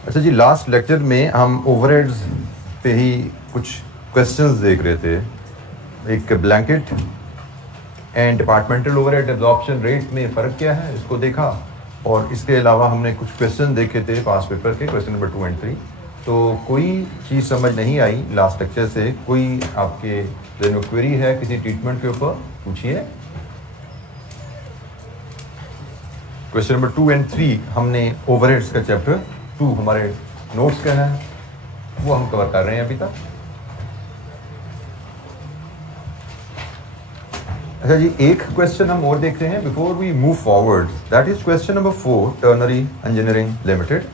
अच्छा जी, last lecture में हम ओवरहेड्स पे ही कुछ क्वेश्चंस देख रहे थे। एक blanket and departmental overhead absorption rate में फ़र्क क्या है इसको देखा, और इसके अलावा हमने कुछ क्वेश्चन देखे थे पास पेपर के, क्वेश्चन नंबर 2 और 3। तो कोई चीज़ समझ नहीं आई लास्ट लेक्चर से, कोई आपके जहन में क्वेरी है किसी ट्रीटमेंट के ऊपर, पूछिए। क्वेश्चन नंबर 2 और 3 हमने ओवरहेड्स का चैप्टर 2 हमारे नोट्स का है, वो हम कवर कर रहे हैं अभी तक। अच्छा जी, एक क्वेश्चन हम और देखते हैं before we move forward, that is question number 4, Ternary Engineering Limited.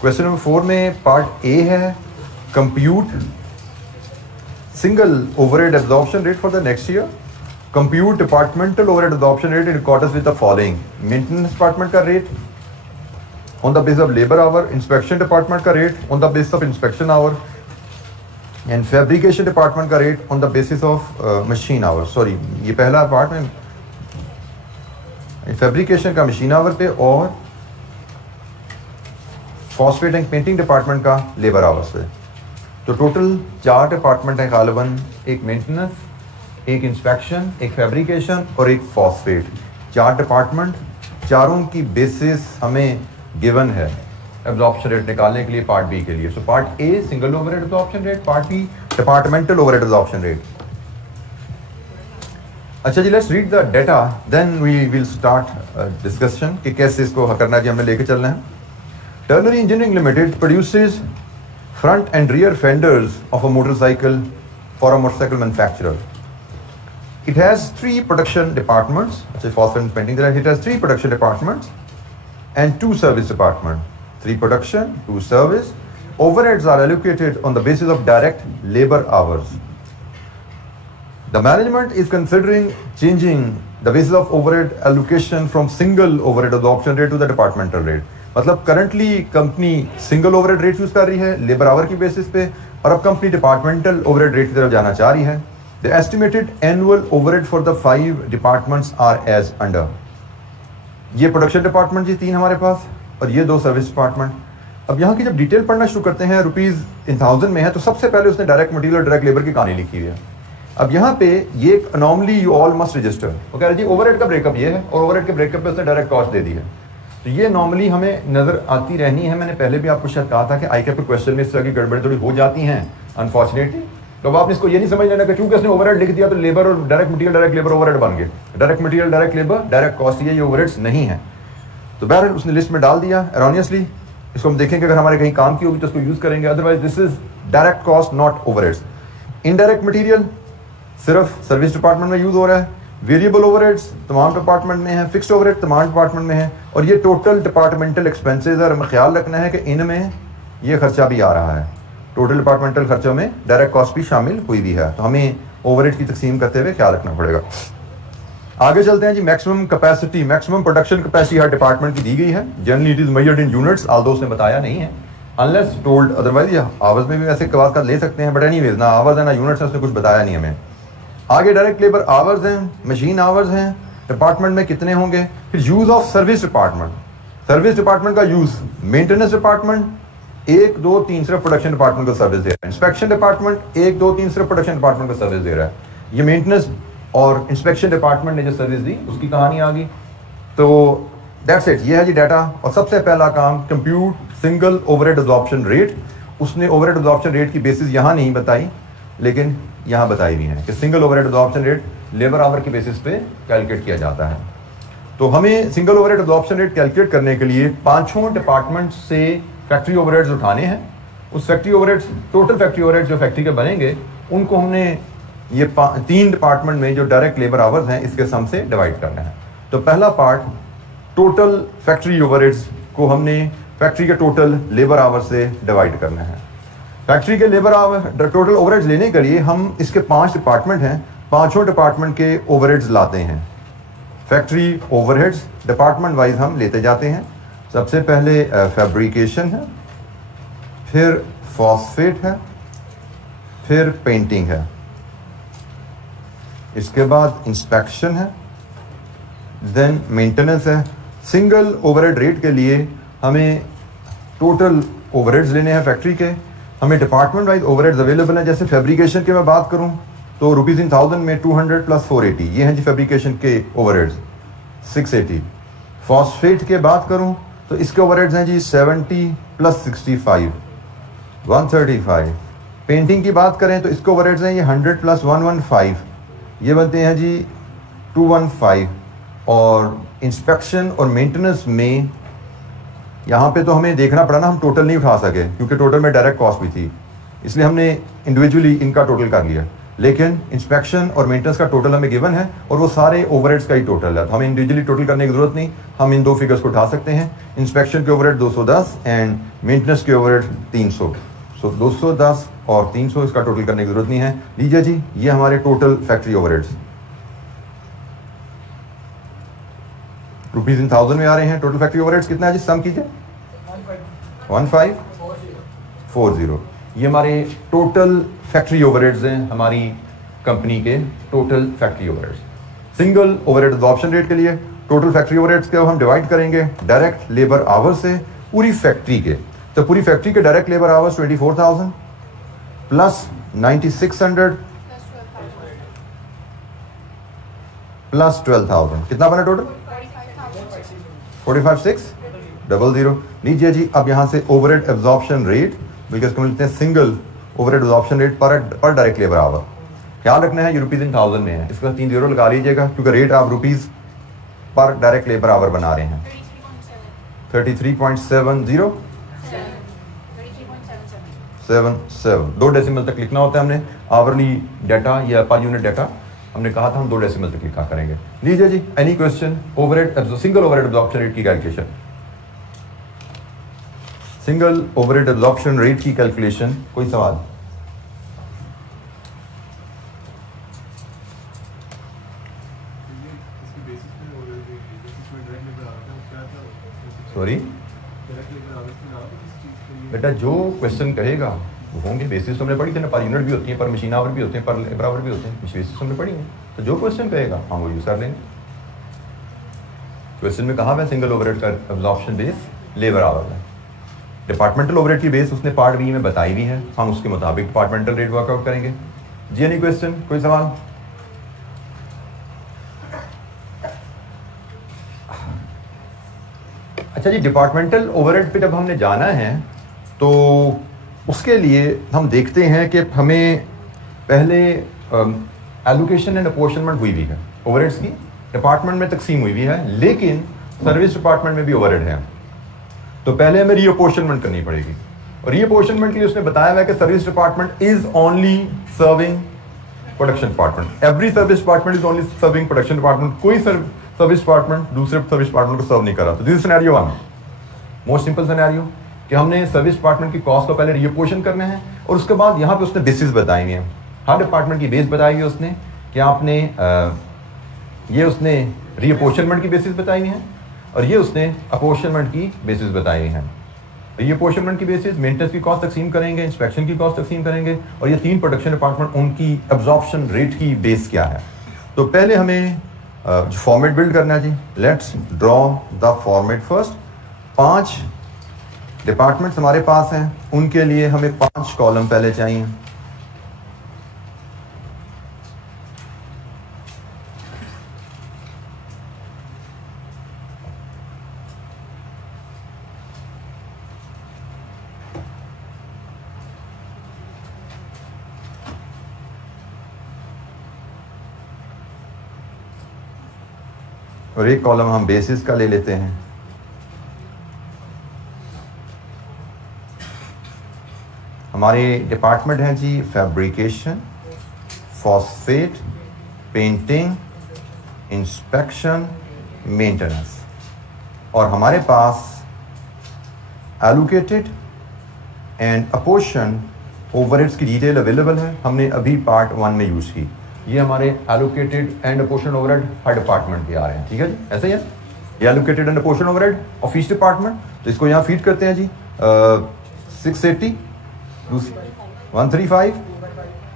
Question number 4 में पार्ट ए है, compute single overhead absorption rate for the next year, compute departmental overhead absorption rate in accordance with the following. Maintenance department का rate on the base of labour hour, inspection department का rate on the basis of inspection hour, and fabrication department का rate on the basis of machine our. Sorry, ये पहला part में fabrication का machine our पे और phosphate and painting department का labour hours पे। तो टोटल 4 डिपार्टमेंट हैं गालिबन, एक मेंटेनेंस, एक इंस्पेक्शन, एक फैब्रिकेशन और एक फॉस्फेट। 4 डिपार्टमेंट, चारों की बेसिस हमें गिवन है एब्जॉर्प्शन रेट निकालने के लिए पार्ट बी के लिए। So part A single overhead absorption rate, part B departmental overhead absorption rate. अच्छा जी, let's read the data, then we will start discussion कि कैसे इसको करना है, हमें लेके चलना है। Ternary Engineering Limited produces front and rear fenders of a motorcycle for a motorcycle manufacturer. It has 3 production departments. It has 3 production departments and 2 service departments. 3 production, 2 service. Overheads are allocated on the basis of direct labor hours. The management is considering changing the basis of overhead allocation from single overhead absorption rate to the departmental rate. मतलब currently company single overhead rate use कर रही है labour our की basis पे, और अब company departmental overhead rate की तरफ जाना चाह रही है। The estimated annual overhead for the 5 departments are as under. ये प्रोडक्शन डिपार्टमेंट जी 3 हमारे पास, और ये 2 सर्विस डिपार्टमेंट। अब यहाँ की जब डिटेल पढ़ना शुरू करते हैं, रुपीज़ इन थाउजेंड में है, तो सबसे पहले उसने डायरेक्ट मटीरियल और डायरेक्ट लेबर की कहानी लिखी हुई है। अब यहाँ पे ये anomaly you all must register, वो कह रहे जी ओवरहेड का ब्रेकअप ये है, और ओवरहेड के ब्रेकअप पे उसने डायरेक्ट कॉस्ट दे दी है। तो ये नॉर्मली हमें नज़र आती रहनी है। मैंने पहले भी आपको शायद कहा था कि आईकैप के क्वेश्चन में इस तरह की गड़बड़ी थोड़ी हो जाती हैं अनफॉर्चुनेटली। तो अब आप इसको ये नहीं समझ लेना कि चूंकि उसने ओवरहेड लिख दिया तो लेबर और direct material direct labour overhead बन गए। Direct material direct labour direct cost, ये ओवरहेड्स नहीं है। तो बहरहाल उसने लिस्ट में डाल दिया एरोनियसली। इसको हम देखेंगे, अगर हमारे कहीं काम की होगी तो उसको यूज़ करेंगे, otherwise this is direct cost not overheads. Indirect material सिर्फ सर्विस डिपार्टमेंट में यूज़ हो रहा है, वेरिएबल ओवरहेड्स तमाम डिपार्टमेंट में है, फिक्स्ड ओवरहेड तमाम डिपार्टमेंट में है, और ये टोटल डिपार्टमेंटल एक्सपेंसेस है। हमें ख्याल रखना है कि इनमें ये खर्चा भी आ रहा है, टोटल डिपार्टमेंटल खर्चों में डायरेक्ट कॉस्ट भी शामिल हुई भी है। तो हमें ओवरहेड की तकसीम करते हुए ख्याल रखना पड़ेगा। आगे चलते हैं जी। Maximum capacity, maximum production capacity हर डिपार्टमेंट की दी गई है। Generally it is measured in units, although उसने बताया नहीं है, अनलेस टोल्ड अदरवाइज। ये आवर्स में भी वैसे का ले सकते हैं, बट एनीवेज ना आवर्स है ना यूनिट्स है, उसने कुछ बताया नहीं हमें। आगे डायरेक्ट लेबर आवर्स हैं, मशीन आवर्स हैं, डिपार्टमेंट में कितने होंगे। फिर use of service department, service department का यूज, मेंटेनेंस डिपार्टमेंट 1, 2, 3 सिर्फ प्रोडक्शन डिपार्टमेंट को सर्विस दे रहा है। इंस्पेक्शन डिपार्टमेंट 1, 2, 3 सिर्फ प्रोडक्शन डिपार्टमेंट को सर्विस दे रहा है। ये मेंटेनेंस और इंस्पेक्शन डिपार्टमेंट ने जो सर्विस दी उसकी कहानी आ गई। तो दैट्स इट, ये है जी डाटा। और सबसे पहला काम compute single overhead absorption rate. उसने ओवरहेड एब्जॉर्प्शन रेट की बेसिस यहाँ नहीं बताई, लेकिन यहाँ बताई भी है कि single overhead absorption rate labour our की बेसिस पे कैलकुलेट किया जाता है। तो हमें single overhead absorption rate calculate करने के लिए 5 डिपार्टमेंट से फैक्ट्री ओवरहेड्स उठाने हैं। उस factory overheads, total factory overheads जो फैक्ट्री के बनेंगे, उनको हमने ये 3 डिपार्टमेंट में जो डायरेक्ट लेबर आवर्स हैं इसके सम से डिवाइड करना है। तो पहला पार्ट, टोटल फैक्ट्री ओवरहेड्स को हमने फैक्ट्री के टोटल लेबर आवर से डिवाइड करना है। फैक्ट्री के लेबर आवर टोटल ओवरहेड्स लेने के लिए हम इसके 5 डिपार्टमेंट हैं, 5 डिपार्टमेंट के ओवरहेड्स लाते हैं। फैक्ट्री ओवरहेड्स डिपार्टमेंट वाइज हम लेते जाते हैं। सबसे पहले फैब्रिकेशन है, फिर फॉस्फेट है, फिर पेंटिंग है। इसके बाद इंस्पेक्शन है, देन मेंटेनेंस है। सिंगल ओवरहेड रेट के लिए हमें टोटल ओवरहेड्स लेने हैं फैक्ट्री के। हमें डिपार्टमेंट वाइज ओवरहेड्स अवेलेबल हैं। जैसे फैब्रिकेशन की मैं बात करूं तो रुपीज़ इन 1000 में 200 प्लस 480 ये हैं जी फैब्रिकेशन के ओवरहेड्स 680। फॉस्फेट के बात करूं तो इसके ओवरहेड्स हैं जी 70 प्लस 65 135। पेंटिंग की बात करें तो इसके ओवरहेड्स हैं ये 100 प्लस 115 ये बनते हैं जी 215। और इंस्पेक्शन और मेंटेनेंस में यहाँ पे तो हमें देखना पड़ा ना, हम टोटल नहीं उठा सके क्योंकि टोटल में डायरेक्ट कॉस्ट भी थी, इसलिए हमने इंडिविजुअली इनका टोटल कर लिया। लेकिन इंस्पेक्शन और मेंटेनेंस का टोटल हमें गिवन है और वो सारे ओवरहेड्स का ही टोटल है, तो हमें इंडिविजुअली टोटल करने की जरूरत नहीं, हम इन दो फिगर्स को उठा सकते हैं। इंस्पेक्शन के ओवरहेड 210 एंड मेंटेनेंस के ओवरहेड 300। सो 210 और 300 इसका टोटल करने की जरूरत नहीं है। लीजिए जी, ये हमारे total factory overheads rupees in 1000 में आ रहे हैं। टोटल फैक्ट्री ओवरहेड्स कितना है जी, सम कीजिए। 1540। ये हमारे टोटल फैक्ट्री ओवरहेड्स हैं, हमारी कंपनी के total factory overheads. Single overhead absorption rate के लिए टोटल फैक्ट्री ओवरहेड्स को हम डिवाइड करेंगे डायरेक्ट लेबर आवर्स से पूरी फैक्ट्री के। तो पूरी फैक्ट्री के direct labour hours 24,000 plus 9600 plus 12,000 कितना बना टोटल 45,600। लीजिए जी, अब यहां से ओवरहेड एब्जॉर्प्शन रेट बिल्कुल इसको मिलते हैं सिंगल ओवरहेड एब्जॉर्प्शन रेट पर डायरेक्ट लेबर आवर। ख्याल रखना है ये रुपीज इन 1000 में है, इसका 3 जीरो लगा लीजिएगा क्योंकि रेट आप rupees per direct labour our बना रहे हैं। 33.77 दो डेसिमल तक लिखना होता है हमने। आवरली डाटा या पर यूनिट डाटा हमने कहा था हम 2 डेसिमल तक लिखा करेंगे। लीजिए जी, any question overhead single overhead absorption rate की calculation. Single overhead absorption rate की कैलकुलेशन, कोई सवाल? सॉरी बेटा, जो क्वेश्चन कहेगा वो होंगे। बेसिस तो हमने पढ़ी थी ना, पर यूनिट भी होती है, पर मशीन आवर भी होते हैं, पर लेबर आवर भी होते हैं, बेसिस हमने पढ़ी है। तो जो क्वेश्चन कहेगा हम वो यूज कर लेंगे। क्वेश्चन में कहा हुआ सिंगल ओवरहेड का एब्जॉर्प्शन बेस लेबर आवर है। डिपार्टमेंटल ओवरहेड की बेस उसने पार्ट बी में बताई हुई है, हम उसके मुताबिक डिपार्टमेंटल रेट वर्कआउट करेंगे। जी एनी क्वेश्चन, कोई सवाल? अच्छा जी, डिपार्टमेंटल ओवरहेड पे जब हमने जाना है तो उसके लिए हम देखते हैं कि हमें पहले एलोकेशन एंड अपॉर्शनमेंट हुई हुई है ओवरहेड्स की, डिपार्टमेंट में तकसीम हुई हुई है, लेकिन सर्विस डिपार्टमेंट में भी ओवरहेड है। तो पहले हमें रीअपॉर्शनमेंट करनी पड़ेगी और रीअपॉर्शनमेंट के लिए उसने बताया हुआ है कि service department is only serving production department. Every service department is only serving production department. कोई सर्विस डिपार्टमेंट दूसरे सर्विस डिपार्टमेंट को सर्व नहीं कर रहा। तो this scenario 1, most simple scenario, कि हमने सर्विस डिपार्टमेंट की कॉस्ट को पहले रीअपॉर्शन करना है और उसके बाद यहाँ पे उसने बेसिस बताई हुई है। हर डिपार्टमेंट की बेस बताई हुई है उसने कि आपने ये उसने रीअपॉर्शनमेंट की बेसिस बताई हुई है और ये उसने अपॉर्शनमेंट की बेसिस बताई हुई है। रीअपॉर्शनमेंट की बेसिस मेंटेनेंस की कॉस्ट तकसीम करेंगे, इंस्पेक्शन की कॉस्ट तकसीम करेंगे और ये 3 प्रोडक्शन डिपार्टमेंट उनकी एब्जॉर्प्शन रेट की बेस क्या है। तो पहले हमें जो फॉर्मेट बिल्ड करना है जी, let's draw the format first. 5 departments हमारे पास हैं, उनके लिए हमें 5 कॉलम पहले चाहिए। और एक कॉलम हम बेसिस का ले लेते हैं। हमारे डिपार्टमेंट हैं जी fabrication, phosphate, painting, inspection, maintenance. और हमारे पास एलोकेटेड एंड अपोर्शन ओवरहेड्स की डिटेल अवेलेबल है, हमने अभी पार्ट 1 में यूज़ की। ये हमारे allocated and apportion overhead her department के आ रहे हैं, ठीक है जी, ऐसा ही है। ये allocated and apportion overhead of each department, तो इसको यहाँ फीड करते हैं जी। 680, 135,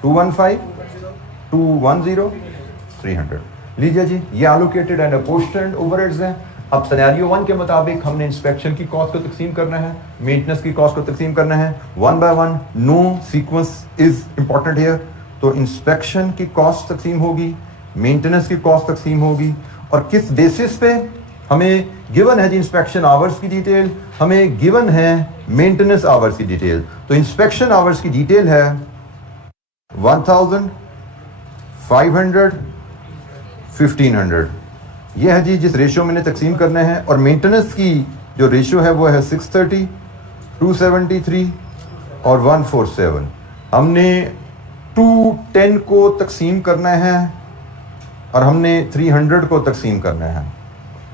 215, 210, 300। लीजिए जी, ये allocated and apportioned overheads हैं। अब सिनेरियो 1 के मुताबिक हमने इंस्पेक्शन की कॉस्ट को तकसीम करना है, मेंटेनेंस की कॉस्ट को तकसीम करना है, 1 by 1। No sequence is important here. तो इंस्पेक्शन की कॉस्ट तकसीम होगी, मेंटेनेंस की कॉस्ट तकसीम होगी, और किस बेसिस पे? हमें गिवन है जी इंस्पेक्शन आवर्स की डिटेल, हमें गिवन है मेंटेनेंस आवर्स की डिटेल। तो इंस्पेक्शन आवर्स की डिटेल है 1000, 500, 1500। ये है जी जिस रेशियो मैंने तकसीम करना है। और मेंटेनेंस की जो रेशियो है वो है 630, 273 और 147। हमने 210 को तकसीम करना है और हमने 300 को तकसीम करना है।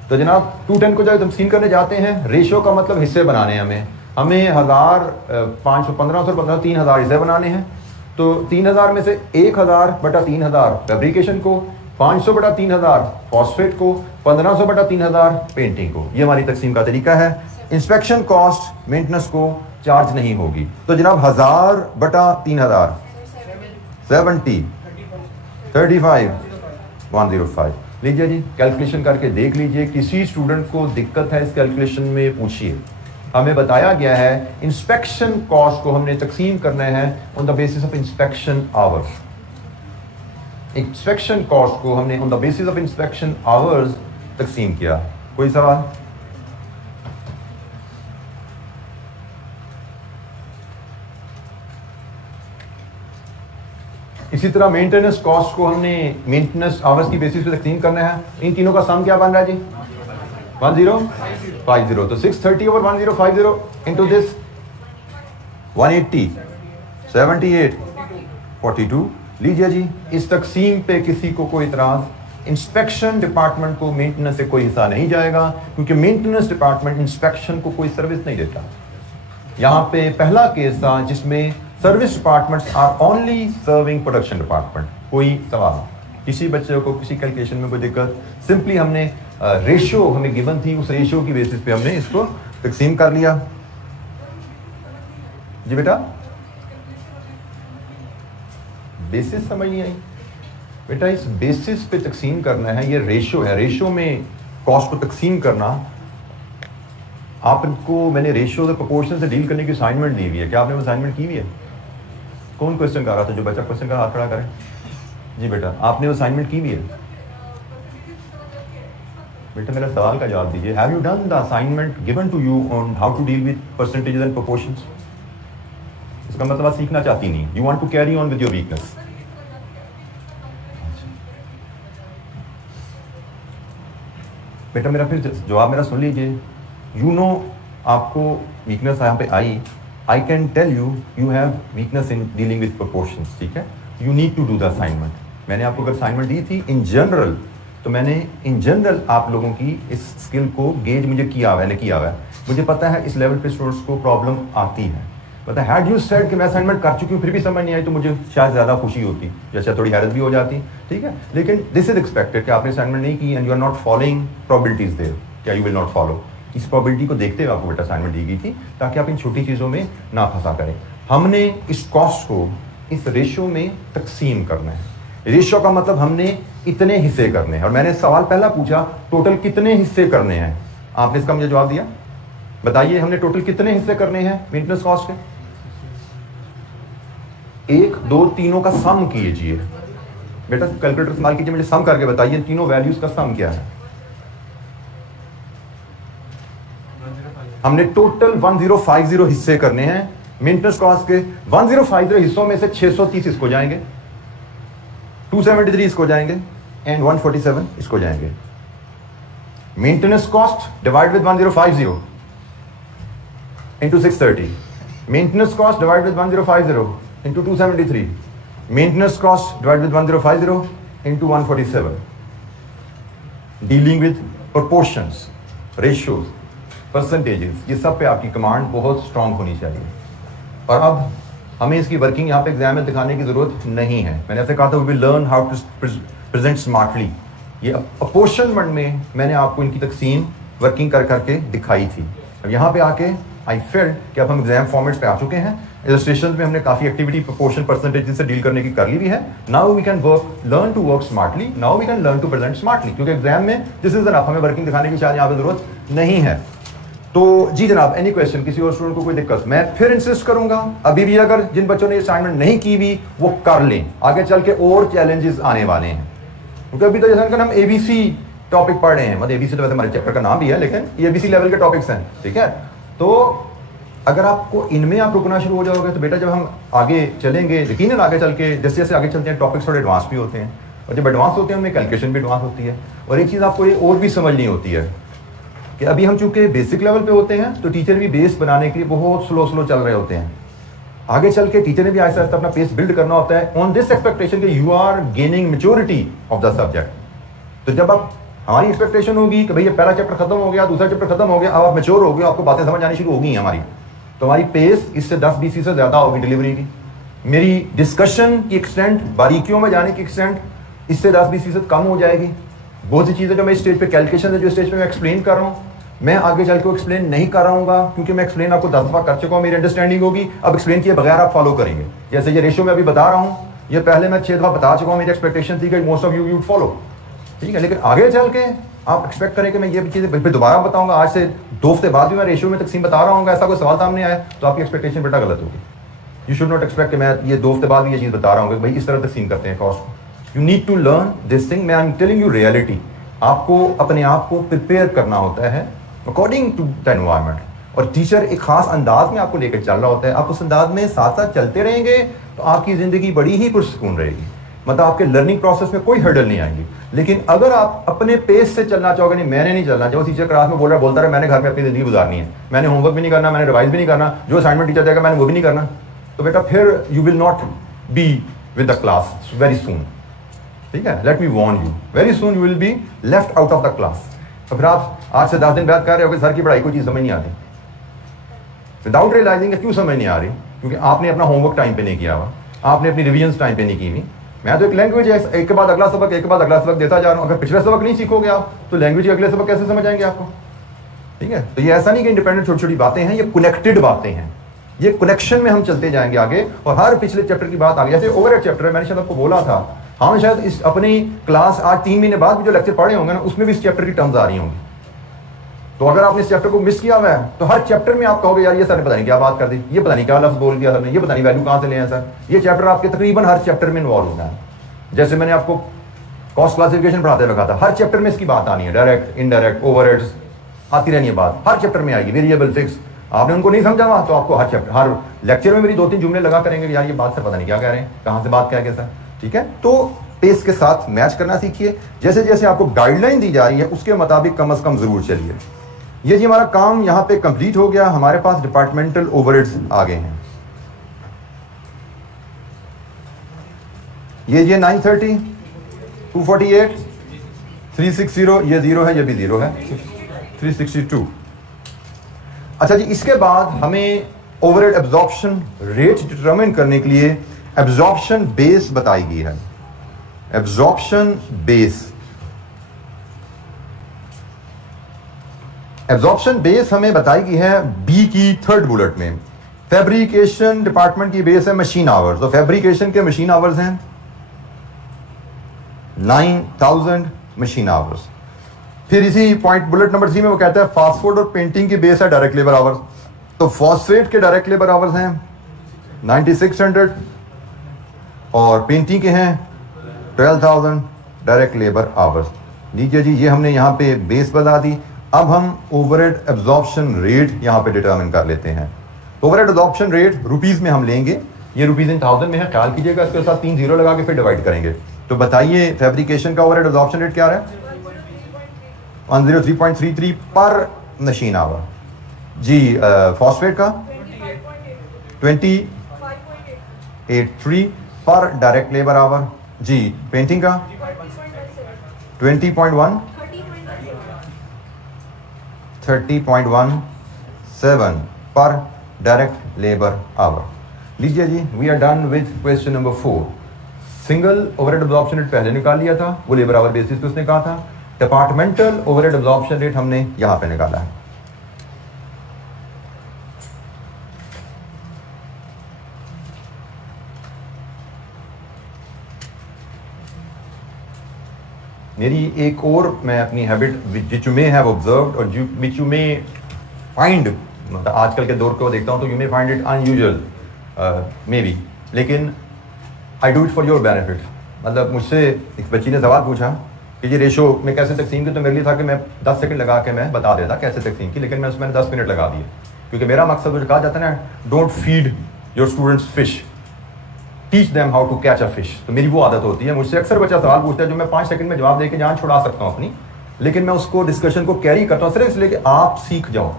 तो जनाब 210 को जब तकसीम करने जाते हैं, रेशियो का मतलब हिस्से बनाने हैं हमें 1000, 500, 1500, 3000 हिस्से बनाने हैं। तो 3000 में से 1000 बटा 3000 फैब्रिकेशन को, 500 बटा 3000 फॉस्फेट को, 1500 बटा 3000 पेंटिंग को। ये हमारी तकसीम का तरीका है। इंस्पेक्शन कॉस्ट मेंटेनेंस को चार्ज नहीं होगी। तो जनाब 1000 बटा 3000 70, 35, 105। लीजिए जी, कैलकुलेशन करके देख लीजिए। किसी स्टूडेंट को दिक्कत है इस कैलकुलेशन में, पूछिए। हमें बताया गया है इंस्पेक्शन कॉस्ट को हमने तकसीम करना है on the basis of inspection hours. Inspection cost को हमने on the basis of inspection hours तकसीम किया। कोई सवाल? इसी तरह मेंटेनेंस कॉस्ट को हमने मेंटेनेंस आवर्स की बेसिस पे तकसीम करना है। इन तीनों का सम क्या बन रहा है जी? 1050। तो 630 over 1050 इंटू दिस 180, 78, 42। लीजिए जी, इस तकसीम पे किसी को कोई इतराज? इंस्पेक्शन डिपार्टमेंट को मेंटेनेंस से कोई हिस्सा नहीं जाएगा, क्योंकि मेंटेनेंस डिपार्टमेंट इंस्पेक्शन को कोई सर्विस नहीं देता। यहाँ पे पहला केस था जिसमें service departments are only serving production department. कोई सवाल? किसी बच्चे को किसी कैलकुलेशन में कोई दिक्कत? सिंपली हमने रेशियो हमें गिवन थी, उस रेशियो की बेसिस पे हमने इसको तकसीम कर लिया। जी बेटा, बेसिस समझ नहीं आई? बेटा इस बेसिस पे तकसीम करना है, ये रेशियो है। रेशियो में कॉस्ट को तकसीम करना, आपको मैंने रेशियो और प्रोपोर्शन से डील करने की असाइनमेंट दी हुई है। क्या आपने असाइनमेंट की हुई है? कौन क्वेश्चन कर रहा था? जो बच्चा क्वेश्चन का हाथ खड़ा करे। जी बेटा, आपने असाइनमेंट की हुई है? बेटा मेरा सवाल का जवाब दीजिए। Have you done the assignment given to you on how to deal with percentages and proportions? इसका मतलब आप सीखना चाहती नहीं, you want to carry on with your weakness. बेटा मेरा फिर जवाब मेरा सुन लीजिए। यू नो आपको वीकनेस यहाँ पे आई, I can tell you, you have weakness in dealing with proportions. ठीक है, you need to do the assignment. मैंने आपको अगर असाइनमेंट दी थी इन जनरल, तो मैंने इन जनरल आप लोगों की इस स्किल को गेज मुझे किया हुआ है। मुझे पता है इस लेवल पे स्टूडेंट्स को प्रॉब्लम आती है। पता है, हैड यू सेड कि मैं असाइनमेंट कर चुकी हूँ फिर भी समझ नहीं आई, तो मुझे शायद ज़्यादा खुशी होती, जैसे थोड़ी हैरत भी हो जाती। ठीक है, लेकिन दिस इज एक्सपेक्टेड कि आपने असाइनमेंट नहीं की and you are not following probabilities there, क्या यू विल नॉट फॉलो। इस प्रोबेबिलिटी को देखते हुए आपको बेटा असाइनमेंट दी गई थी, ताकि आप इन छोटी चीज़ों में ना फंसा करें। हमने इस कॉस्ट को इस रेशियो में तकसीम करना है। रेशियो का मतलब हमने इतने हिस्से करने हैं। और मैंने सवाल पहला पूछा, टोटल कितने हिस्से करने हैं? आपने इसका मुझे जवाब दिया। बताइए हमने टोटल कितने हिस्से करने हैं मेंटेनेंस कॉस्ट के? 1, 2, तीनों का सम कीजिए। बेटा कैलकुलेटर इस्तेमाल कीजिए, मुझे सम करके बताइए तीनों वैल्यूज का सम क्या है। हमने टोटल 1050 हिस्से करने हैं मेंटेनेंस कॉस्ट के। 1050 हिस्सों में से 630 इसको जाएंगे, 273 इसको जाएंगे एंड 147 इसको जाएंगे। Maintenance cost divide with 1050 into 630, maintenance cost divide with 1050 into 273, maintenance cost divide with 1050 into 147। Dealing with proportions, ratios, percentages, ये सब पे आपकी कमांड बहुत स्ट्रांग होनी चाहिए। और अब हमें इसकी वर्किंग यहाँ पे एग्जाम में दिखाने की जरूरत नहीं है। मैंने ऐसे कहा था we will learn how to present smartly. ये अपोर्शनमेंट में मैंने आपको इनकी तकसीम वर्किंग कर करके दिखाई थी। अब यहाँ पे आके आई फेल्ट कि अब हम एग्जाम फॉर्मेट्स पे आ चुके हैं। इलस्ट्रेशन में हमने काफ़ी एक्टिविटी प्रोपोर्शन परसेंटेज से डील करने की कर ली भी है. Now we can learn to work smartly, now we can learn to present smartly, क्योंकि एग्जाम में दिस इज एनफ, हमें वर्किंग दिखाने की शायद यहाँ पे जरूरत नहीं है. तो जी जनाब, एनी क्वेश्चन, किसी और स्टूडेंट को कोई दिक्कत? मैं फिर इंसिस्ट करूंगा, अभी भी अगर जिन बच्चों ने असाइनमेंट नहीं की भी वो कर लें, आगे चल के और चैलेंजेस आने वाले हैं. क्योंकि अभी तो जैसे हम ABC टॉपिक पढ़ रहे हैं, मतलब ABC तो वैसे हमारे चैप्टर का नाम भी है, लेकिन ये ABC लेवल के टॉपिक्स हैं, ठीक है. तो अगर आपको इनमें आप रुकना शुरू हो जाओगे तो बेटा जब हम आगे चलेंगे, यकीनन आगे चल के जैसे जैसे आगे चलते हैं टॉपिक्स थोड़े एडवांस भी होते हैं, और जब एडवांस होते हैं उनमें कैलकुलेशन भी एडवांस होती है. और एक चीज़ आपको ये और भी समझनी होती है कि अभी हम चूंकि बेसिक लेवल पे होते हैं तो टीचर भी बेस बनाने के लिए बहुत स्लो चल रहे होते हैं. आगे चल के टीचर ने भी आहिस्ता आहिस्ता अपना पेस बिल्ड करना होता है ऑन दिस एक्सपेक्टेशन कि you are gaining maturity of the subject. तो जब आप, हमारी एक्सपेक्टेशन होगी कि भैया पहला चैप्टर खत्म हो गया, दूसरा चैप्टर खत्म हो गया, अब आप मेच्योर हो गए, आपको बातें समझ आनी शुरू हो गई हैं हमारी, तो हमारी पेस इससे 10-20 से ज़्यादा होगी डिलीवरी की. मेरी डिस्कशन की एक्सटेंट, बारीकियों में जाने की एक्सटेंट इससे 10-20% कम हो जाएगी. बहुत सी चीज़ें जो मैं स्टेज पे कैलकुलेशन है, जो स्टेज पे मैं एक्सप्लेन कर रहा हूँ, मैं आगे चल के एक्सप्लेन नहीं कर रहा हूँ, क्योंकि मैं एक्सप्लेन आपको 10 दफ़ा कर चुका हूँ, मेरी अंडरस्टैंडिंग होगी. अब एक्सप्लेन किए बगैर आप फॉलो करेंगे. जैसे ये रेशो में अभी बता रहा हूँ, ये पहले मैं 6 दफ़ा बता चुका हूँ, मेरी एक्सपेक्टेशन थी कि मोस्ट ऑफ यू फॉलो, ठीक है. लेकिन आगे चल के आप एक्सपेक्ट करें कि मैं ये चीज़ें दोबारा बताऊंगा, आज से 2 हफ्ते बाद भी मैं रेशियो में तकसीम बता रहा हूँ, ऐसा कोई सवाल सामने आया तो आपकी एक्सपेक्टेशन बेटा गलत होगी. यू शुड नॉट एक्सपेक्ट कि मैं ये 2 हफ्ते बाद भी ये चीज़ बता रहा हूँ कि भाई इस तरह तकसीम करते हैं कॉस्ट को. You need to learn this thing. मैं I am telling you reality. आपको अपने आप को प्रिपेयर करना होता है अकॉर्डिंग टू द एनवायरमेंट, और टीचर एक खास अंदाज में आपको लेकर चल रहा होता है. आप उस अंदाज में साथ साथ चलते रहेंगे तो आपकी ज़िंदगी बड़ी ही पुरसुकून रहेगी, मतलब आपके लर्निंग प्रोसेस में कोई हर्डल नहीं आएंगी. लेकिन अगर आप अपने पेस से चलना चाहोगे, नहीं मैंने नहीं चलना, जब टीचर क्लास में बोलता रहे मैंने घर में अपनी ज़िंदगी गुजारनी है, मैंने होमवर्क भी नहीं करना, मैंने रिवाइज भी नहीं करना, जो असाइनमेंट टीचर देगा मैंने वो भी नहीं करना, तो बेटा फिर you will not be with the class very soon, ठीक है. Let me Warne you, very soon you will be left out of the class. तो फिर आप आज से 10 दिन बाद कह रहे हो कि सर की पढ़ाई कोई चीज़ समझ नहीं आती, विदाउट रियलाइजिंग क्यों समझ नहीं आ रही, क्योंकि आपने अपना होमवर्क टाइम पे नहीं किया हुआ, आपने अपनी रिविजन्स टाइम पे नहीं की हुई. मैं तो एक लैंग्वेज है, एक के बाद अगला सबक, एक के बाद अगला सबक देता जा रहा हूँ. अगर पिछले सबक नहीं सीखोगे आप तो लैंग्वेज के अगले सबक कैसे समझ आएंगे आपको, ठीक है. तो ये ऐसा नहीं कि इंडिपेंडेंट छोटी छोटी बातें हैं, ये कनेक्टेड बातें हैं, ये कनेक्शन में हम चलते जाएंगे आगे. और हर पिछले चैप्टर की बात आगे, जैसे ओवर चैप्टर है, मैंने शायद आपको बोला था, हाँ शायद इस अपनी क्लास आज 3 महीने बाद भी जो लेक्चर पढ़े होंगे ना, उसमें भी इस चैप्टर की टर्म्स आ रही होंगी. तो अगर आपने इस चैप्टर को मिस किया हुआ है तो हर चैप्टर में आप कहोगे यार ये सर ने पता नहीं क्या बात कर दी, ये पता नहीं क्या लफ्ज़ बोल दिया सर ने, ये पता नहीं वैल्यू कहाँ से ले आए सर. ये चैप्टर आपके तकरीबन हर चैप्टर में इन्वॉल्व होना है. जैसे मैंने आपको कॉस्ट क्लासिफिकेशन पढ़ाते हुए कहा था, हर चैप्टर में इसकी बात आनी है, डायरेक्ट इनडायरेक्ट ओवरहेड्स आती रहनी है बात, हर चैप्टर में आएगी. वेरिएबल फिक्स आपने उनको नहीं समझा हुआ तो आपको हर चैप्टर, हर लेक्चर में मेरी 2-3 जुमले लगा करेंगे यार ये बात सर पता नहीं क्या कह रहे हैं, कहाँ से बात क्या है सर, ठीक है. तो पेस के साथ मैच करना सीखिए. जैसे जैसे आपको गाइडलाइन दी जा रही है उसके मुताबिक कम से कम जरूर चलिए. ये जी हमारा काम यहाँ पे कंप्लीट हो गया. हमारे पास डिपार्टमेंटल ओवरहेड्स आ गए हैं. ये 930, 248, 360, ये 0 है, ये भी 0 है, 362. अच्छा जी, इसके बाद हमें ओवरहेड एब्जॉर्प्शन रेट डिटरमिन करने के लिए एब्जॉर्प्शन बेस बताई गई है. एब्जॉर्प्शन बेस, एब्जॉर्प्शन बेस हमें बताई गई है बी की 3rd बुलेट में. फैब्रिकेशन डिपार्टमेंट की बेस है मशीन आवर्स. तो फैब्रिकेशन के मशीन आवर्स हैं 9000 मशीन आवर्स. फिर इसी पॉइंट बुलेट नंबर 3 में वो कहता है फास्फोर्ड और पेंटिंग की बेस है डायरेक्ट लेबर आवर्स. तो फॉस्फेट के डायरेक्ट लेबर आवर्स हैं 9600 और पेंटिंग के हैं 12000 डायरेक्ट लेबर आवर्स. लीजिए जी, ये हमने यहाँ पे बेस बता दी. अब हम ओवरहेड एब्जॉर्प्शन रेट यहाँ पे डिटरमिन कर लेते हैं. ओवरहेड एब्जॉर्प्शन रेट रुपीस में हम लेंगे, ये रुपीस इन 1000 में है, ख्याल कीजिएगा. इसके साथ 3 0 लगा के फिर डिवाइड करेंगे. तो बताइए फैब्रिकेशन का ओवरहेड एब्जॉर्प्शन रेट क्या है? 103.33 पर मशीन आवर. जी फॉस्फेट का 20.83 पर डायरेक्ट लेबर आवर. जी पेंटिंग का 20.1, 30.17 पर डायरेक्ट लेबर आवर. लीजिए जी, we are done with question number 4. Single overhead absorption rate पहले निकाल लिया था, वो लेबर आवर बेसिस पे उसने कहा था. डिपार्टमेंटल ओवरहेड एब्जॉर्प्शन रेट हमने यहां पे निकाला है. मेरी एक और मैं अपनी habit which you may have observed और विच यू मे फाइंड, मतलब आजकल के दौर को देखता हूँ तो you may find it unusual may be, लेकिन I do it for your benefit. मतलब मुझसे एक बच्ची ने सवाल पूछा कि ये रेशो में कैसे तकसीम की, तो मेरे लिए था कि मैं 10 सेकंड लगा के मैं बता देता कैसे तकसीम की, लेकिन मैं उसमें 10 मिनट लगा दिए, क्योंकि मेरा मकसद जो कहा जाता है ना, don't feed your students fish, teach them how to catch a fish. तो मेरी वो आदत होती है, मुझसे अक्सर बच्चा सवाल पूछता है जो मैं 5 सेकंड में जवाब देकर जान छुड़ा सकता हूँ अपनी, लेकिन मैं उसको डिस्कशन को कैरी करता हूँ सिर्फ इसलिए कि आप सीख जाओ,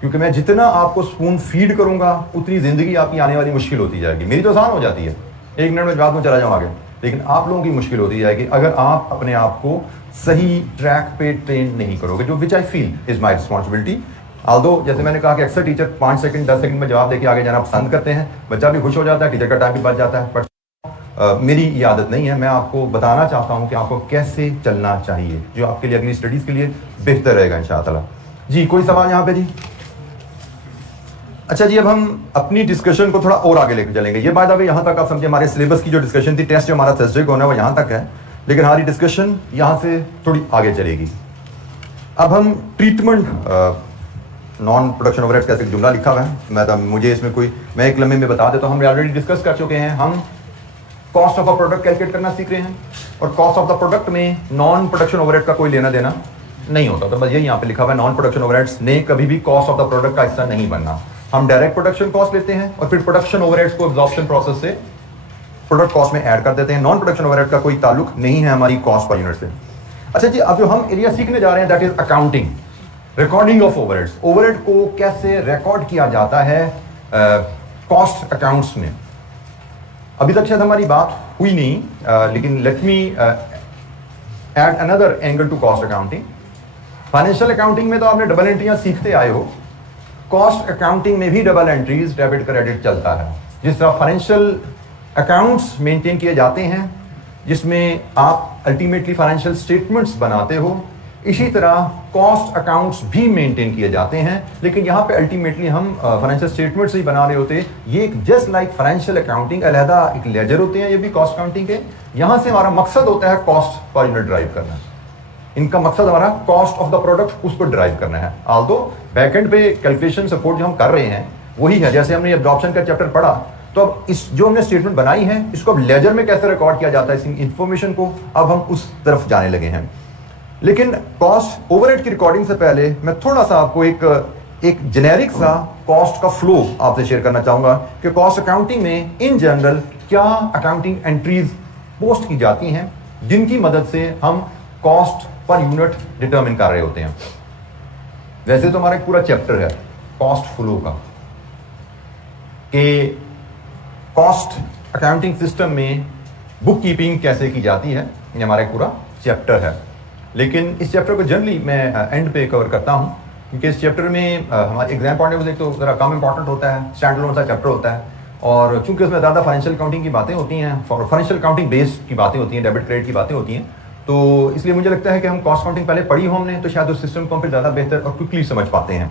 क्योंकि मैं जितना आपको स्पून फीड करूंगा उतनी जिंदगी आपकी आने वाली मुश्किल होती जाएगी। मेरी तो आसान हो जाती है, 1 मिनट में जवाब में चला जाऊँ आगे, लेकिन आप लोगों की मुश्किल होती जाएगी अगर आप अपने आप को सही ट्रैक पे ट्रेन नहीं करोगे, जो which I feel is my responsibility. Although जैसे मैंने कहा कि अक्सर टीचर 5 सेकंड 10 सेकंड में जवाब देके आगे जाना पसंद करते हैं, बच्चा भी खुश हो जाता है, टीचर का टाइम भी बच जाता है, बट मेरी ये आदत नहीं है। मैं आपको बताना चाहता हूँ कि आपको कैसे चलना चाहिए, जो आपके लिए अगली स्टडीज के लिए बेहतर रहेगा इंशाअल्लाह। जी कोई सवाल यहाँ पे? जी अच्छा जी, अब हम अपनी डिस्कशन को थोड़ा और आगे लेकर चलेंगे। ये बात अभी यहाँ तक आप समझे, हमारे सिलेबस की जो डिस्कशन थी, टेस्ट जो हमारा थर्सडे को होना है वो यहाँ तक है, लेकिन हमारी डिस्कशन यहाँ से थोड़ी आगे चलेगी। अब हम ट्रीटमेंट नॉन प्रोडक्शन ओवरहेड्स का एक जुमला लिखा हुआ है, मुझे इसमें कोई, मैं एक लम्हे में बता देता हूँ। हम ऑलरेडी डिस्कस कर चुके हैं, हम cost of a product calculate करना सीख रहे हैं, और कॉस्ट ऑफ द प्रोडक्ट में नॉन प्रोडक्शन ओवरहेड का कोई लेना देना नहीं होता। तो बस यही यहाँ पे लिखा हुआ है, नॉन प्रोडक्शन ओवरहेड्स ने कभी भी कॉस्ट ऑफ द प्रोडक्ट का हिस्सा नहीं बनना। हम डायरेक्ट प्रोडक्शन कॉस्ट लेते हैं और फिर प्रोडक्शन ओवरहेड्स को एब्जॉर्प्शन प्रोसेस से प्रोडक्ट कॉस्ट में ऐड कर देते हैं। नॉन प्रोडक्शन ओवरहेड का कोई ताल्लुक नहीं है हमारी कॉस्ट पर यूनिट से। अच्छा जी, अब जो हम एरिया सीखने जा रहे हैं that is accounting, recording of overheads. Overhead को कैसे रिकॉर्ड किया जाता है कॉस्ट अकाउंट्स में। अभी तक शायद हमारी बात हुई नहीं, लेकिन let me add another angle to cost accounting. Financial accounting में तो आपने डबल एंट्रियां सीखते आए हो, कॉस्ट अकाउंटिंग में भी डबल एंट्रीज, डेबिट क्रेडिट चलता है। जिस तरह फाइनेंशियल अकाउंट्स मेंटेन किए जाते हैं जिसमें आप अल्टीमेटली फाइनेंशियल स्टेटमेंट्स बनाते हो, इसी तरह कॉस्ट अकाउंट्स भी मेंटेन किए जाते हैं, लेकिन यहाँ पे अल्टीमेटली हम फाइनेंशियल स्टेटमेंट्स ही बना रहे होते। ये जस्ट लाइक फाइनेंशियल अकाउंटिंग अलहदा एक लेजर होते हैं, ये भी कॉस्ट अकाउंटिंग के। यहाँ से हमारा मकसद होता है कॉस्ट पर यूनिट ड्राइव करना, इनका मकसद हमारा कॉस्ट ऑफ द प्रोडक्ट उसको ड्राइव करना है। आल्दो बैकएंड पे कैलकुलेशन सपोर्ट जो हम कर रहे हैं वही है। जैसे हमने एब्जॉर्प्शन का चैप्टर पढ़ा, तो अब इस जो हमने स्टेटमेंट बनाई है इसको अब लेजर में कैसे रिकॉर्ड किया जाता है, इस इंफॉर्मेशन को अब हम उस तरफ जाने लगे हैं। लेकिन कॉस्ट ओवरहेड की रिकॉर्डिंग से पहले मैं थोड़ा सा आपको एक जेनेरिक सा कॉस्ट का फ्लो आपसे शेयर करना चाहूंगा कि कॉस्ट अकाउंटिंग में इन जनरल क्या अकाउंटिंग एंट्रीज पोस्ट की जाती हैं जिनकी मदद से हम कॉस्ट पर यूनिट डिटरमिन कर रहे होते हैं। वैसे तो हमारा एक पूरा चैप्टर है कॉस्ट फ्लो का, कि कॉस्ट अकाउंटिंग सिस्टम में बुक कीपिंग कैसे की जाती है, ये हमारा एक पूरा चैप्टर है। लेकिन इस चैप्टर को जनरली मैं एंड पे कवर करता हूँ, क्योंकि इस चैप्टर में हमारे एग्जाम पॉइंट ऑफ व्यू से तो ज़रा कम इंपॉर्टेंट होता है, स्टैंड अलोन सा चैप्टर होता है, और चूंकि उसमें ज़्यादा फाइनेंशियल अकाउंटिंग की बातें होती हैं, फाइनेंशियल अकाउंटिंग बेस्ड की बातें होती हैं, डेबिट क्रेडिट की बातें होती हैं, तो इसलिए मुझे लगता है कि हम कॉस्ट अकाउंटिंग पहले पढ़ी हो हमने, तो शायद उस सिस्टम को हम फिर ज़्यादा बेहतर और क्विकली समझ पाते हैं।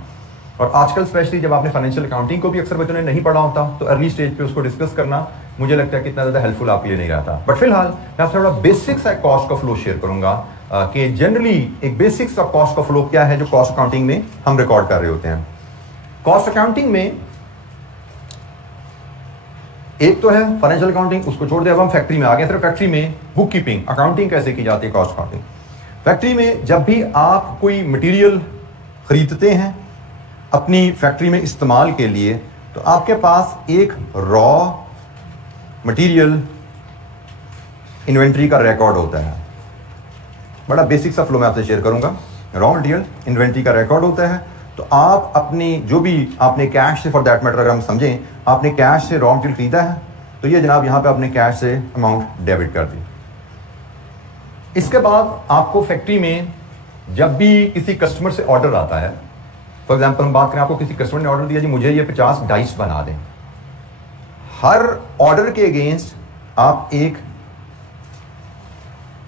और आजकल स्पेशली जब आपने फाइनेंशियल अकाउंटिंग को भी अक्सर बच्चों ने नहीं पढ़ा होता, तो अर्ली स्टेज पे उसको डिस्कस करना मुझे लगता है कि इतना ज़्यादा हेल्पफुल आपके लिए नहीं रहता। बट फिलहाल मैं आपसे थोड़ा बेसिक सा कॉस्ट का फ्लो शेयर करूंगा कि जनरली एक बेसिक सा कॉस्ट का फ्लो क्या है जो कॉस्ट अकाउंटिंग में हम रिकॉर्ड कर रहे होते हैं। कॉस्ट अकाउंटिंग में एक तो है फाइनेंशियल अकाउंटिंग, उसको छोड़ दे, अब हम फैक्ट्री में आ गए। सिर्फ फैक्ट्री में बुक कीपिंग अकाउंटिंग कैसे की जाती है, कॉस्ट अकाउंटिंग। फैक्ट्री में जब भी आप कोई मटेरियल खरीदते हैं अपनी फैक्ट्री में इस्तेमाल के लिए, तो आपके पास एक रॉ मटेरियल इन्वेंट्री का रिकॉर्ड होता है। बड़ा बेसिक सा फ्लो मैं आपसे शेयर करूंगा। रॉ मटेरियल इन्वेंट्री का रिकॉर्ड होता है, तो आप अपनी जो भी आपने कैश से, फॉर दैट मैटर अगर हम समझें आपने कैश से रॉ मटेरियल खरीदा है, तो ये जनाब यहाँ पे आपने कैश से अमाउंट डेबिट कर दी। इसके बाद आपको फैक्ट्री में जब भी किसी कस्टमर से ऑर्डर आता है, फॉर एग्जाम्पल हम बात करें, आपको किसी कस्टमर ने ऑर्डर दिया जी मुझे ये 50 डाइस बना दें, हर ऑर्डर के अगेंस्ट आप एक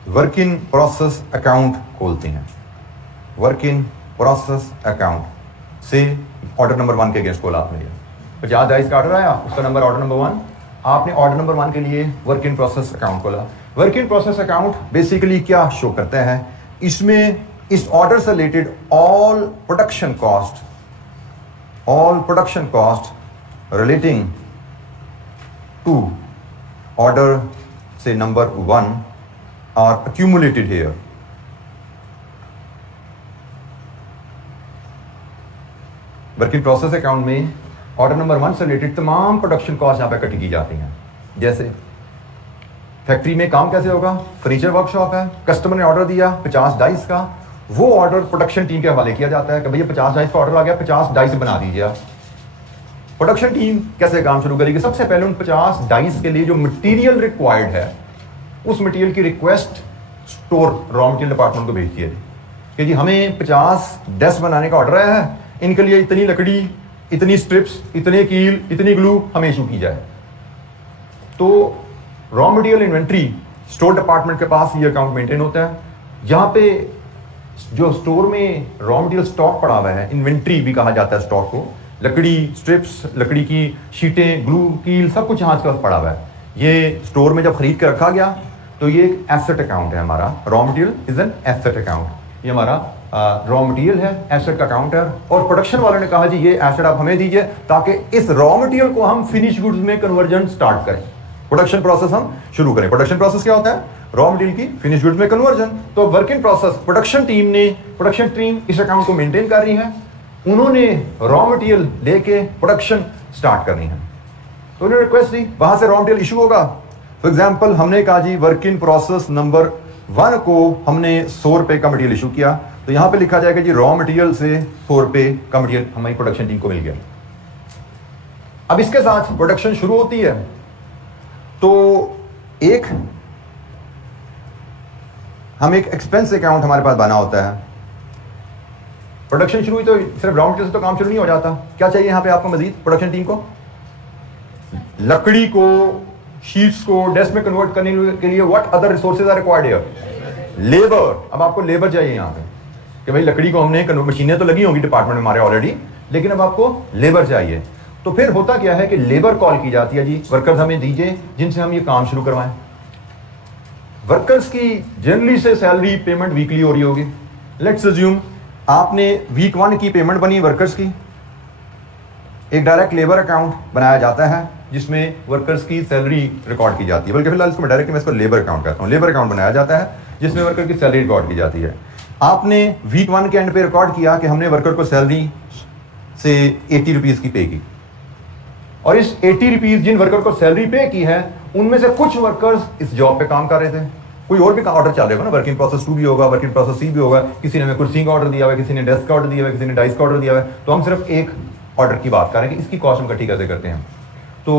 वर्क इन प्रोसेस अकाउंट खोलते हैं। वर्क इन प्रोसेस अकाउंट से ऑर्डर नंबर 1 के अगेंस्ट खोला आपने, 50 डाइस का ऑर्डर आया, उसका नंबर ऑर्डर नंबर 1, आपने ऑर्डर नंबर 1 के लिए वर्क इन प्रोसेस अकाउंट खोला। Work in process account basically क्या शो करता है, इसमें इस ऑर्डर से related all production cost relating to order से number 1 are accumulated here. Work in process account में ऑर्डर नंबर 1 से रिलेटेड तमाम प्रोडक्शन कॉस्ट यहां पे कट की जाती हैं। जैसे फैक्ट्री में काम कैसे होगा, फर्नीचर वर्कशॉप है, कस्टमर ने ऑर्डर दिया 50 डाइस का, वो ऑर्डर प्रोडक्शन टीम के हवाले किया जाता है कि भैया 50 डाइस का ऑर्डर आ गया, 50 डाइस बना दीजिए। प्रोडक्शन टीम कैसे काम शुरू करेगी, सबसे पहले उन 50 डाइस के लिए जो मटेरियल रिक्वायर्ड है उस मटेरियल की request store raw material department को भेजती है कि जी हमें 50 डेस्क बनाने का ऑर्डर आया है, इनके लिए इतनी लकड़ी, इतनी स्ट्रिप्स, इतने कील, इतनी ग्लू हमें इशू की जाए। तो raw material inventory store department के पास ये अकाउंट मेंटेन होता है, जहां पे जो स्टोर में रॉ मटेरियल स्टॉक पड़ा हुआ है, इन्वेंट्री भी कहा जाता है स्टॉक को, लकड़ी, स्ट्रिप्स, लकड़ी की शीटें, ग्लू, कील, सब कुछ यहाँ के पास पड़ा हुआ है। ये स्टोर में जब खरीद के रखा गया तो ये एक एसेट अकाउंट है हमारा, raw material is an asset account. ये हमारा रॉ मटेरियल है, एसेट का अकाउंट है। और प्रोडक्शन वालों ने कहा जी ये एसेट आप हमें दीजिए ताकि इस रॉ मटेरियल को हम फिनिश गुड्स में कन्वर्जन स्टार्ट करें, प्रोडक्शन प्रोसेस हम शुरू करें। प्रोडक्शन प्रोसेस क्या होता है, रॉ मटेरियल की फिनिश गुड्स में कन्वर्जन। तो work in process production team इस अकाउंट को मेंटेन कर रही है, उन्होंने रॉ मटेरियल लेके प्रोडक्शन स्टार्ट करनी है। तो उन्होंने रिक्वेस्ट दी, वहां से रॉ मटेरियल इशू होगा। फॉर एग्जांपल हमने कहा जी वर्क इन प्रोसेस नंबर 1 को हमने 100 रुपए का मटेरियल इशू किया, तो यहां पे लिखा जाएगा जी रॉ मटेरियल से 100 रुपए का मटेरियल हमारी प्रोडक्शन टीम को मिल गया। अब इसके साथ प्रोडक्शन शुरू होती है तो हम एक एक्सपेंस अकाउंट हमारे पास बना होता है। प्रोडक्शन शुरू हुई तो सिर्फ रॉ मटेरियल से तो काम शुरू नहीं हो जाता, क्या चाहिए यहाँ पे आपको मजीद प्रोडक्शन टीम को, लकड़ी को, शीट्स को डेस्क में कन्वर्ट करने के लिए what other resources are required here, labour. अब आपको लेबर चाहिए यहाँ पे कि भाई लकड़ी को हमने मशीनें तो लगी होंगी डिपार्टमेंट में हमारे ऑलरेडी, लेकिन अब आपको लेबर चाहिए। तो फिर होता क्या है कि लेबर कॉल की जाती है, जी वर्कर्स हमें दीजिए जिनसे हम ये काम शुरू करवाएं। वर्कर्स की जनरली से सैलरी पेमेंट वीकली हो रही होगी। लेट्स अज्यूम आपने वीक 1 की पेमेंट बनी वर्कर्स की, एक डायरेक्ट लेबर अकाउंट बनाया जाता है जिसमें वर्कर्स की सैलरी रिकॉर्ड की जाती है, बल्कि फिलहाल इसको डायरेक्ट मैं इसको लेबर अकाउंट कहता हूँ। लेबर अकाउंट बनाया जाता है जिसमें वर्कर की सैलरी रिकॉर्ड की जाती है। आपने वीक 1 के एंड पे रिकॉर्ड किया कि हमने वर्कर को सैलरी से 80 रुपीज की पे की, और इस 80 रुपीज जिन वर्कर को सैलरी पे की है उनमें से कुछ वर्कर्स इस जॉब पे काम कर रहे थे, कोई और भी ऑर्डर चल रहा होगा ना, वर्क इन प्रोसेस 2 भी होगा, वर्क इन प्रोसेस 3 भी होगा, किसी ने हमें कुर्सी का ऑर्डर दिया हुआ है, किसी ने डेस्क का ऑर्डर दिया हुआ है, किसी ने डाइस का ऑर्डर दिया हुआ है। तो हम सिर्फ एक ऑर्डर की बात कर रहे हैं कि इसकी कॉस्ट हम इकट्ठी कैसे करते हैं। तो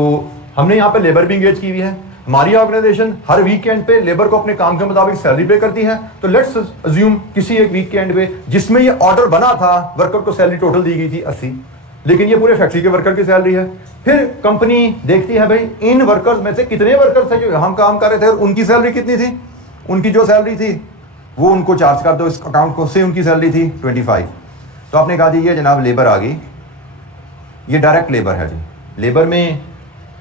हमने यहाँ पे लेबर भी इंगेज की हुई है, हमारी ऑर्गेनाइजेशन हर वीकेंड पे लेबर को अपने काम के मुताबिक सैलरी पे करती है। तो लेट्स अज्यूम किसी एक वीकेंड पे जिसमें ये ऑर्डर बना था, वर्कर को सैलरी टोटल दी गई थी 80, लेकिन ये पूरे फैक्ट्री के वर्कर की सैलरी है। फिर कंपनी देखती है भाई इन वर्कर्स में से कितने वर्कर्स थे जो हम काम कर रहे थे और उनकी सैलरी कितनी थी, उनकी जो सैलरी थी वो उनको चार्ज कर दो इस अकाउंट को, से उनकी सैलरी थी 25। तो आपने कहा जी ये जनाब लेबर आ गई, ये डायरेक्ट लेबर है जी। लेबर में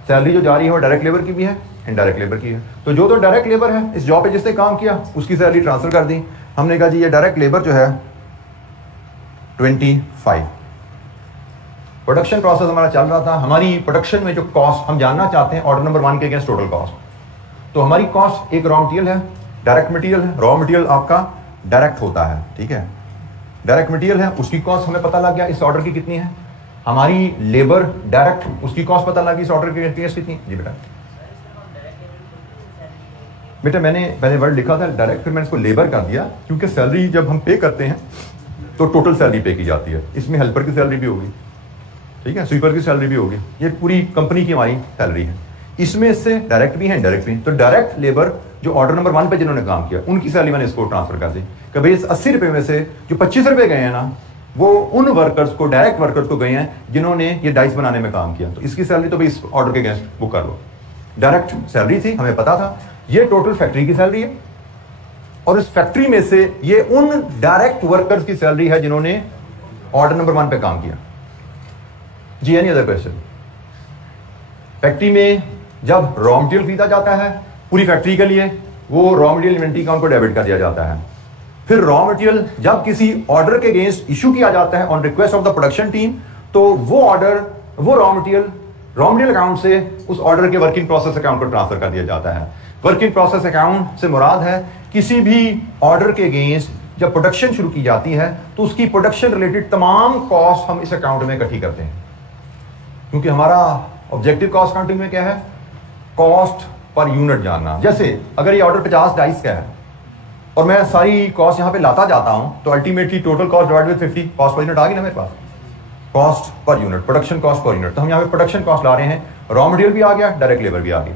सैलरी जो जा रही है वो डायरेक्ट लेबर की भी है, इनडायरेक्ट लेबर की है। तो जो तो डायरेक्ट लेबर है इस जॉब पे जिसने काम किया उसकी सैलरी ट्रांसफर कर दी। हमने कहा जी ये डायरेक्ट लेबर जो है 25। प्रोडक्शन प्रोसेस हमारा चल रहा था, हमारी प्रोडक्शन में जो कॉस्ट हम जानना चाहते हैं ऑर्डर नंबर 1 के अगेंस्ट टोटल कॉस्ट। तो हमारी कॉस्ट एक रॉ मटेरियल है, डायरेक्ट मटेरियल है, रॉ मटेरियल आपका डायरेक्ट होता है, ठीक है, डायरेक्ट मटेरियल है, उसकी कॉस्ट हमें पता लग गया इस ऑर्डर की कितनी है। हमारी लेबर डायरेक्ट, उसकी कॉस्ट पता लगी इस ऑर्डर की कितनी। जी बेटा मैंने वर्ड लिखा था डायरेक्ट, फिर मैंने इसको लेबर कर दिया क्योंकि सैलरी जब हम पे करते हैं तो टोटल सैलरी पे की जाती है, इसमें हेल्पर की सैलरी भी होगी, ठीक है, स्वीपर की सैलरी भी होगी, ये पूरी कंपनी की हमारी सैलरी है। इसमें इससे डायरेक्ट भी है इनडायरेक्ट भी। तो डायरेक्ट लेबर जो ऑर्डर नंबर 1 पे जिन्होंने काम किया उनकी सैलरी मैंने इसको ट्रांसफर कर दी कि भाई इस 80 रुपए में से जो 25 रुपए गए हैं ना वो उन वर्कर्स को, डायरेक्ट वर्कर्स को गए हैं जिन्होंने ये डाइस बनाने में काम किया। तो इसकी सैलरी तो भाई इस ऑर्डर के अगेंस्ट बुक कर लो। डायरेक्ट सैलरी थी, हमें पता था ये टोटल फैक्ट्री की सैलरी है और इस फैक्ट्री में से ये उन डायरेक्ट वर्कर्स की सैलरी है जिन्होंने ऑर्डर नंबर 1 पे काम किया। जी एनी अदर क्वेश्चन? फैक्ट्री में जब रॉ मटेरियल खरीदा जाता है पूरी फैक्ट्री के लिए वो रॉ मटेरियल इन्वेंट्री अकाउंट को डेबिट कर दिया जाता है। फिर रॉ मटेरियल जब किसी ऑर्डर के अगेंस्ट इशू किया जाता है on request of the production team, तो वो ऑर्डर, वो रॉ मटेरियल अकाउंट से उस ऑर्डर के वर्किंग प्रोसेस अकाउंट को ट्रांसफर कर दिया जाता है। वर्किंग प्रोसेस अकाउंट से मुराद है किसी भी ऑर्डर के अगेंस्ट जब प्रोडक्शन शुरू की जाती है तो उसकी प्रोडक्शन रिलेटेड तमाम कॉस्ट हम इस अकाउंट में इकट्ठी करते हैं, क्योंकि हमारा ऑब्जेक्टिव कॉस्ट अकाउंटिंग में क्या है, कॉस्ट पर यूनिट जानना। जैसे अगर ये ऑर्डर 50 डाइस का है और मैं सारी कॉस्ट यहां पे लाता जाता हूं, तो ultimately total cost divide with 50, cost per unit आ गई ना मेरे पास, cost per unit, production cost per unit. तो हम यहां पे प्रोडक्शन कॉस्ट ला रहे हैं, रॉ मटेरियल भी आ गया, डायरेक्ट लेबर भी आ गई,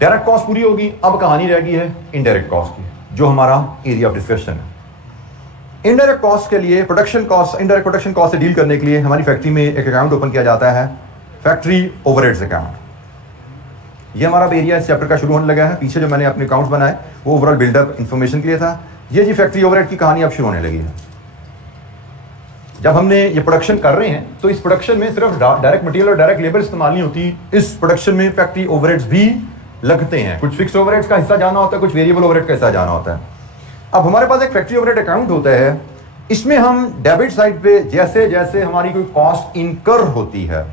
डायरेक्ट कॉस्ट पूरी होगी। अब कहानी रह गई है इनडायरेक्ट कॉस्ट की, जो हमारा एरिया ऑफ डिस्कशन है। इनडायरेक्ट कॉस्ट के लिए production cost, indirect production cost से डील करने के लिए हमारी फैक्ट्री में एक अकाउंट ओपन किया जाता है, फैक्ट्री ओवरहेड्स अकाउंट। ये हमारा एरिया इस चैप्टर का शुरू होने लगा है। पीछे जो मैंने अपने अकाउंट्स बनाए वो ओवरऑल बिल्डअप इंफॉर्मेशन के लिए था। ये जी फैक्ट्री ओवरहेड की कहानी अब शुरू होने लगी है। जब हमने ये प्रोडक्शन कर रहे हैं तो इस प्रोडक्शन में सिर्फ डायरेक्ट मटेरियल और डायरेक्ट लेबर इस्तेमाल नहीं होती, इस प्रोडक्शन में फैक्ट्री ओवरहेड्स भी लगते हैं। कुछ फिक्स्ड ओवरहेड्स का हिस्सा जाना होता है, कुछ वेरिएबल ओवरहेड का हिस्सा जाना होता है। अब हमारे पास एक फैक्ट्री ओवरहेड अकाउंट होता है, इसमें हम डेबिट साइड पे जैसे जैसे हमारी कोई कॉस्ट इनकर होती है,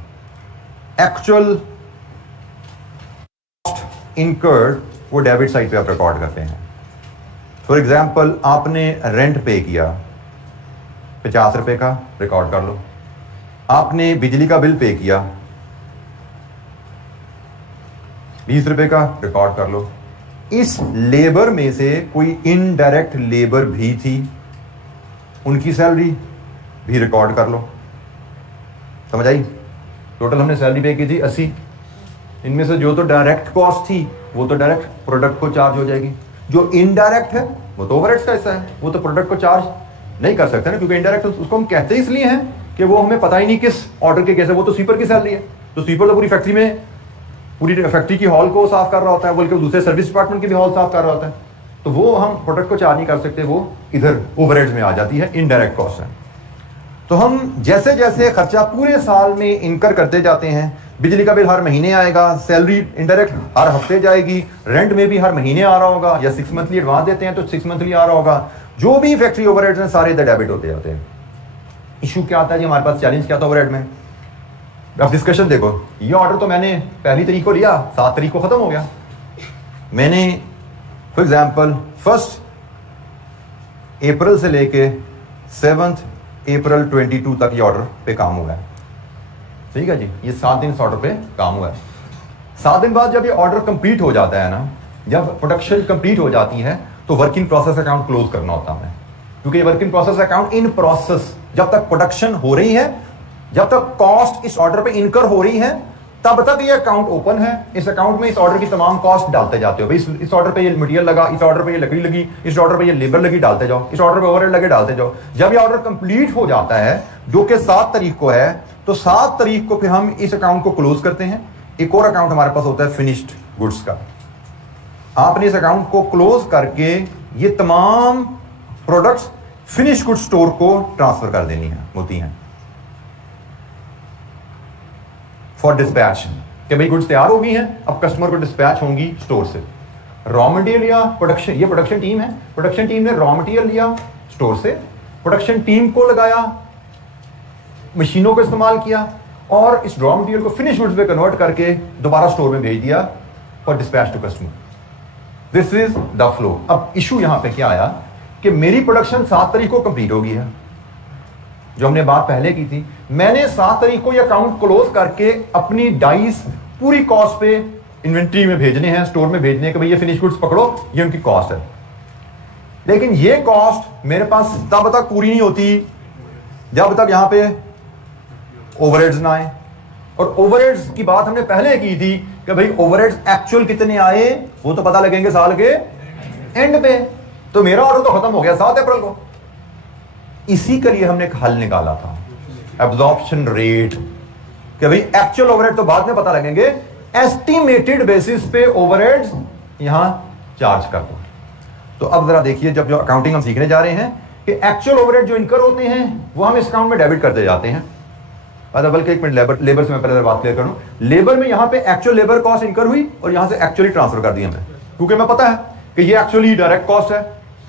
एक्चुअल इनकर्ड, वो डेबिट साइड पे आप रिकॉर्ड करते हैं। फॉर एग्जांपल आपने रेंट पे किया 50 रुपए का, रिकॉर्ड कर लो। आपने बिजली का बिल पे किया 20 रुपए का, रिकॉर्ड कर लो। इस लेबर में से कोई इनडायरेक्ट लेबर भी थी, उनकी सैलरी भी रिकॉर्ड कर लो। समझ आई? टोटल हमने सैलरी पे की थी 80, इनमें से जो तो डायरेक्ट कॉस्ट थी वो तो डायरेक्ट प्रोडक्ट को चार्ज हो जाएगी, जो इनडायरेक्ट है वो तो ओवरहेड्स का हिस्सा है, वो तो प्रोडक्ट को चार्ज नहीं कर सकते ना, क्योंकि इनडायरेक्ट उसको हम कहते इसलिए हैं कि वो हमें पता ही नहीं किस ऑर्डर के कैसे, वो तो स्वीपर की सैलरी है। तो स्वीपर तो पूरी फैक्ट्री में, पूरी फैक्ट्री की हॉल को साफ कर रहा होता है, बल्कि दूसरे सर्विस डिपार्टमेंट की भी हॉल साफ कर रहा होता है, तो वो हम प्रोडक्ट को चार्ज नहीं कर सकते, वो इधर ओवरहेड्स में आ जाती है, इनडायरेक्ट कॉस्ट है। तो हम जैसे जैसे खर्चा पूरे साल में इनकर करते जाते हैं, बिजली का बिल हर महीने आएगा, सैलरी इनडायरेक्ट हर हफ्ते जाएगी, रेंट में भी हर महीने आ रहा होगा, या 6 मंथली एडवांस देते हैं तो 6 मंथली आ रहा होगा, जो भी फैक्ट्री ओवरहेड्स हैं सारे इधर डेबिट होते जाते हैं। इशू क्या आता है जी हमारे पास, चैलेंज क्या था ओवरहेड में? अब डिस्कशन देखो, ये ऑर्डर तो मैंने 1 तारीख को लिया, 7 तारीख को खत्म हो गया। मैंने फॉर एग्जाम्पल 1 अप्रैल से लेके 7 अप्रैल 22 तक ये ऑर्डर पे काम हुआ है, ठीक है जी। ये 7 दिन इस ऑर्डर पे काम हुआ है। 7 दिन बाद जब ये ऑर्डर कंप्लीट हो जाता है ना, जब प्रोडक्शन कंप्लीट हो जाती है, तो वर्किंग प्रोसेस अकाउंट क्लोज करना होता है, क्योंकि ये working process account in process, जब तक प्रोडक्शन हो रही है, जब तक कॉस्ट इस ऑर्डर पे इनकर हो रही है, तब तक ये अकाउंट ओपन है। इस अकाउंट में इस ऑर्डर की तमाम कॉस्ट डालते जाते हो। इस ऑर्डर पे ये मटेरियल लगा, इस ऑर्डर पे ये लकड़ी लगी, इस ऑर्डर पे ये लेबर लगी, डालते जाओ, इस ऑर्डर पे ओवरहेड लगे, डालते जाओ। जब ये ऑर्डर कंप्लीट हो जाता है, जो कि 7 तारीख को है, तो 7 तारीख को फिर हम इस अकाउंट को क्लोज करते हैं। एक और अकाउंट हमारे पास होता है फिनिश्ड गुड्स का। आपने इस अकाउंट को क्लोज करके ये तमाम प्रोडक्ट्स फिनिश गुड स्टोर को ट्रांसफर कर देनी है होती हैं फॉर डिस्पैच, कि भाई गुड्स तैयार हो गई हैं, अब कस्टमर को डिस्पैच होंगी स्टोर से। रॉ मटेरियल या प्रोडक्शन, ये प्रोडक्शन टीम है, प्रोडक्शन टीम ने रॉ मटेरियल लिया स्टोर से, प्रोडक्शन टीम को लगाया, मशीनों को इस्तेमाल किया और इस रॉ मटेरियल को फिनिश गुड्स में कन्वर्ट करके दोबारा स्टोर में भेज दिया for dispatch to customer. This is the flow. अब इशू यहां पे क्या आया कि मेरी प्रोडक्शन 7 तारीख को कंप्लीट हो गई है, जो हमने बात पहले की थी। मैंने 7 तारीख को ये अकाउंट क्लोज करके अपनी डाइस पूरी कॉस्ट पे इन्वेंट्री में भेजने हैं, स्टोर में भेजने के भाई ये फिनिश गुड्स पकड़ो, ये उनकी कॉस्ट है। लेकिन ये कॉस्ट मेरे पास तब तक पूरी नहीं होती जब तक यहां पे ओवरहेड्स ना आए। और ओवरहेड्स की बात हमने पहले की थी कि भाई ओवरहेड्स एक्चुअल कितने आए वो तो पता लगेंगे साल के एंड पे। तो मेरा ऑर्डर तो खत्म हो गया 7 अप्रैल को। इसी के लिए हमने एक हल निकाला था, एब्जॉर्प्शन रेट, कि भाई एक्चुअल ओवरहेड तो बाद में पता लगेंगे, एस्टिमेटेड बेसिस पे ओवरहेड्स यहां चार्ज कर दो। तो अब जरा देखिए, जब जो अकाउंटिंग हम सीखने जा रहे हैं कि एक्चुअल ओवरहेड जो इनकर होते हैं वो हम इस अकाउंट में डेबिट करते जाते हैं। बल्कि एक मिनट, लेबर से मैं पहले बात क्लियर करूं। लेबर में यहां पे एक्चुअल लेबर कॉस्ट इनकर हुई और यहां से एक्चुअली ट्रांसफर कर दिया मैं। क्योंकि मैं पता है कि ये एक्चुअली डायरेक्ट कॉस्ट है,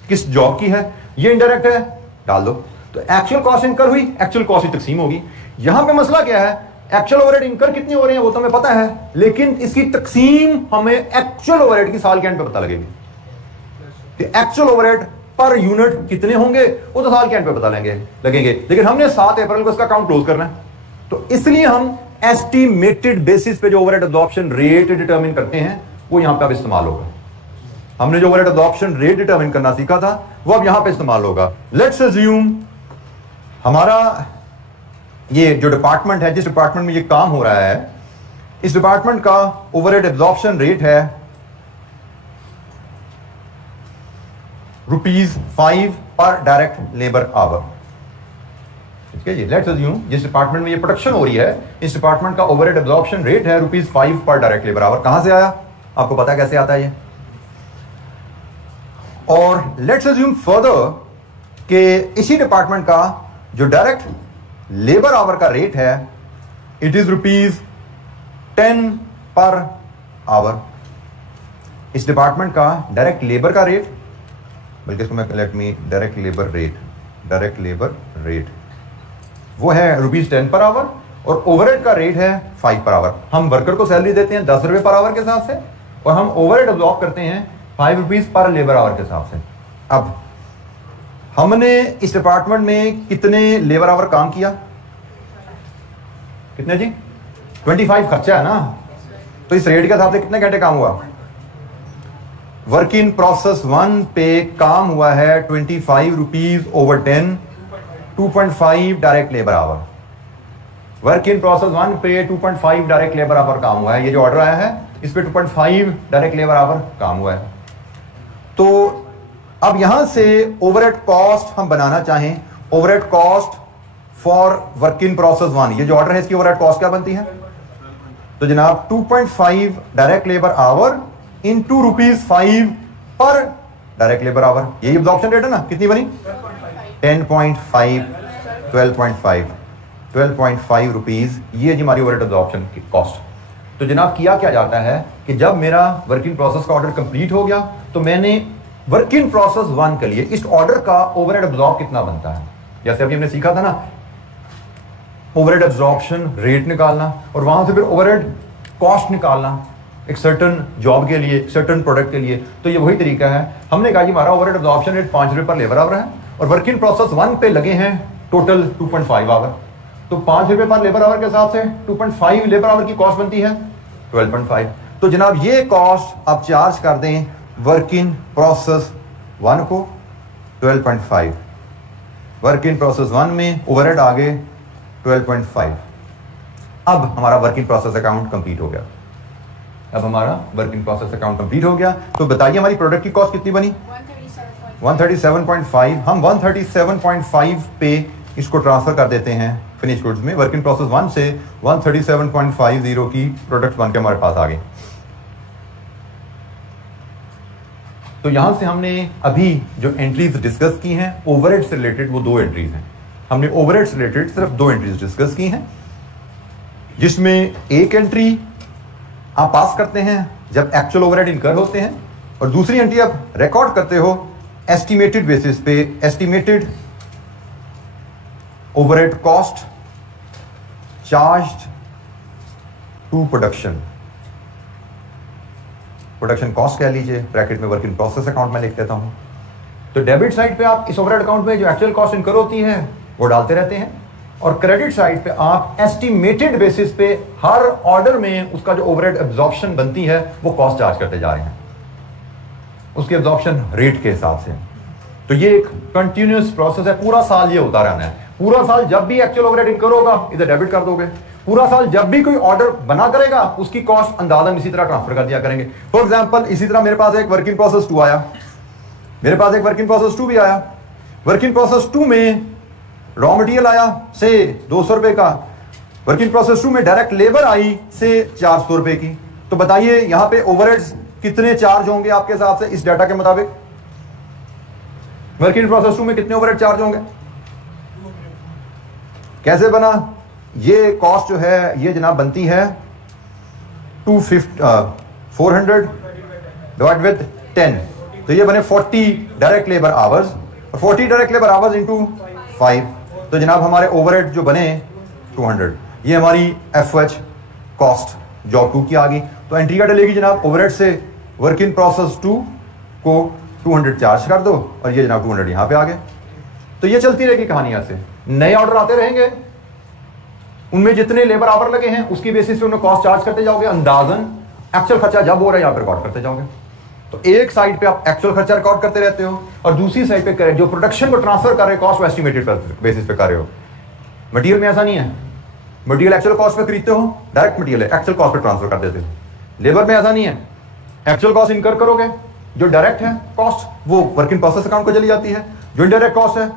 किस जॉब की है, ये इनडायरेक्ट है, डाल दो। तो एक्चुअल कॉस्ट इनकर हुई, एक्चुअल कॉस्ट की तकसीम होगी। यहां पे मसला क्या है, एक्चुअल ओवरहेड इनकर कितने हो रहे हैं वो तो हमें पता है, लेकिन इसकी तकसीम हमें एक्चुअल ओवरहेड की साल के एंड पे पता लगेगी। एक्चुअल ओवरहेड पर यूनिट कितने होंगे वो तो साल के एंड पे पता लगेंगे, लेकिन हमने 7 अप्रैल को इसका अकाउंट क्लोज करना है, तो इसलिए हम एस्टिमेटेड बेसिस पे जो ओवरहेड एब्जॉर्प्शन रेट डिटरमिन करते हैं वो यहां पे अब इस्तेमाल होगा। हमने जो ओवरहेड एब्जॉर्प्शन रेट डिटरमिन करना सीखा था वो अब यहां पे इस्तेमाल होगा। लेट्स अज्यूम हमारा ये जो डिपार्टमेंट है, जिस डिपार्टमेंट में ये काम हो रहा है, इस डिपार्टमेंट का ओवरहेड एब्जॉर्प्शन रेट है ₹5 पर डायरेक्ट लेबर आवर। ठीक है जी, लेट्स अज्यूम जिस डिपार्टमेंट में ये प्रोडक्शन हो रही है, इस डिपार्टमेंट का ओवरहेड एब्जॉर्प्शन रेट है ₹5 पर डायरेक्ट लेबर आवर। कहां से आया, आपको पता है कैसे आता है ये। और लेट्स अज्यूम फर्दर कि इसी डिपार्टमेंट का जो डायरेक्ट लेबर आवर का रेट है इट इज ₹10 पर आवर। इस डिपार्टमेंट का डायरेक्ट लेबर का रेट, बल्कि इसको मैं let me direct labour rate वो है ₹10 पर आवर, और ओवरहेड का रेट है 5 पर आवर। हम वर्कर को सैलरी देते हैं 10 रुपए पर आवर के हिसाब से, और हम ओवरहेड अब्जॉर्ब करते हैं 5 रुपीज पर लेबर आवर के हिसाब से। अब हमने इस डिपार्टमेंट में कितने लेबर आवर काम किया, कितने जी, 25 खर्चा है ना, तो इस रेट के हिसाब से कितने घंटे काम हुआ। वर्क इन प्रोसेस 1 पे काम हुआ है 25 rupees over 10, 2.5 direct labour our. Work in process 1 पे 2.5 डायरेक्ट लेबर आवर काम हुआ है। ये जो ऑर्डर आया है इस पे 2.5 डायरेक्ट लेबर आवर काम हुआ है। तो अब यहां से ओवरहेड कॉस्ट हम बनाना चाहें, overhead cost for work in process 1, ये जो ऑर्डर है इसकी ओवरहेड कॉस्ट क्या बनती है, तो जनाब 2.5 डायरेक्ट लेबर आवर इंटू ₹5 पर डायरेक्ट लेबर आवर। यही एब्जॉर्प्शन रेट है ना, कितनी बनी 10.5, 12.5 रुपीज, ये जी हमारी ओवरहेड एब्जॉर्प्शन की कॉस्ट। तो जनाब किया क्या जाता है कि जब मेरा वर्क इन प्रोसेस का ऑर्डर कंप्लीट हो गया तो मैंने वर्क इन प्रोसेस 1 के लिए इस ऑर्डर का ओवरहेड एब्जॉर्ब कितना बनता है, जैसे अभी हमने सीखा था ना ओवरहेड एब्जॉर्प्शन रेट निकालना और वहां से फिर ओवरहेड कॉस्ट निकालना एक सर्टन जॉब के लिए, सर्टन प्रोडक्ट के लिए। तो ये वही तरीका है। हमने कहा कि हमारा ओवरहेड एब्जॉर्प्शन रेट 5 रुपए पर लेबर आवर है और वर्क इन प्रोसेस 1 पे लगे हैं टोटल 2.5 आवर, तो 5 रुपए पर लेबर आवर के हिसाब से 2.5 लेबर आवर की कॉस्ट बनती है 12.5। तो जनाब ये कॉस्ट आप चार्ज कर दें वर्क इन प्रोसेस 1 को 12.5, वर्क इन प्रोसेस 1 में ओवरहेड आ गए 12.5। अब हमारा work in process account complete हो गया। अब हमारा work in process account complete हो गया। तो बताइए हमारी प्रोडक्ट की कॉस्ट कितनी बनी 137.5। हम 137.5 पे इसको ट्रांसफर कर देते हैं फिनिश गुड्स में। वर्क इन प्रोसेस 1 से 137.50 की प्रोडक्ट बन के हमारे पास आ गई। तो यहां से हमने अभी जो एंट्रीज डिस्कस की हैं ओवरहेड से रिलेटेड, वो 2 एंट्रीज हैं। हमने ओवरहेड से रिलेटेड सिर्फ 2 एंट्रीज डिस्कस की हैं, जिसमें एक एंट्री आप पास करते हैं जब एक्चुअल ओवरहेड इनकर होते हैं, और दूसरी एंट्री आप रिकॉर्ड करते हो एस्टिमेटेड बेसिस पे, estimated overhead cost charged to production, production cost कह लीजिए, ब्रैकेट में वर्क इन प्रोसेस अकाउंट में लिख देता हूं। तो डेबिट साइड पे आप इस ओवरहेड अकाउंट में जो एक्चुअल कॉस्ट इनकर होती है वो डालते रहते हैं, और क्रेडिट साइड पे आप एस्टिमेटेड बेसिस पे हर ऑर्डर में उसका जो ओवरहेड एब्जॉर्प्शन बनती है वो कॉस्ट चार्ज करते जा रहे हैं उसके एब्जॉर्प्शन रेट के हिसाब से। तो ये एक कंटिन्यूअस प्रोसेस है, पूरा साल ये होता रहना है। पूरा साल जब भी एक्चुअल ओवरहेड इनकर होगा इधर डेबिट कर दोगे, पूरा साल जब भी कोई ऑर्डर बना करेगा उसकी कॉस्ट अंदाजन इसी तरह ट्रांसफर कर दिया करेंगे। फॉर एग्जांपल इसी तरह मेरे पास एक वर्क इन प्रोसेस 2 आया, मेरे पास एक वर्क इन प्रोसेस 2 भी आया। वर्क इन प्रोसेस 2 में रॉ मटेरियल आया से 200 रुपए का, वर्क इन प्रोसेस 2 में डायरेक्ट लेबर आई से 400 रुपए की। तो बताइए यहां पे ओवरहेड्स कितने चार्ज होंगे आपके हिसाब से इस डाटा के मुताबिक? वर्क इन प्रोसेस 2 में कितने ओवरहेड चार्ज होंगे? कैसे बना? ये कॉस्ट जो है ये जनाब बनती है 400 डिवाइड विद 10, तो ये बने 40 डायरेक्ट लेबर आवर्स, और 40 डायरेक्ट लेबर आवर्स इंटू 5, तो जनाब हमारे ओवरहेड जो बने 200। ये हमारी FH कॉस्ट जॉब 2 की आ गई। तो एंट्री क्या डलेगी जनाब, ओवरहेड से वर्क इन प्रोसेस 2 को 200 चार्ज कर दो, और ये जनाब 200 यहां पे आ गए। तो ये चलती रहेगी कहानी यहां से, नए ऑर्डर आते रहेंगे, उनमें जितने लेबर आवर लगे हैं उसकी बेसिस पे उन्हें कॉस्ट चार्ज करते जाओगे, अंदाजन एक्चुअल खर्चा जब हो रहा है यहां पर रिकॉर्ड करते जाओगे। तो एक साइड पे आप एक्चुअल खर्चा रिकॉर्ड करते रहते हो, और दूसरी साइड पे जो प्रोडक्शन को ट्रांसफर कर रहे हो कॉस्ट एस्टिमेटेड बेसिस पे कर रहे हो। मटेरियल में ऐसा नहीं है, मटेरियल एक्चुअल कॉस्ट पे खरीदते हो, डायरेक्ट मटेरियल है, एक्चुअल कॉस्ट पे ट्रांसफर कर देते हो। लेबर में ऐसा नहीं है, एक्चुअल कॉस्ट इनकर करोगे, जो डायरेक्ट है कॉस्ट वो वर्क इन प्रोसेस अकाउंट को चली जाती है, जो इनडायरेक्ट कॉस्ट है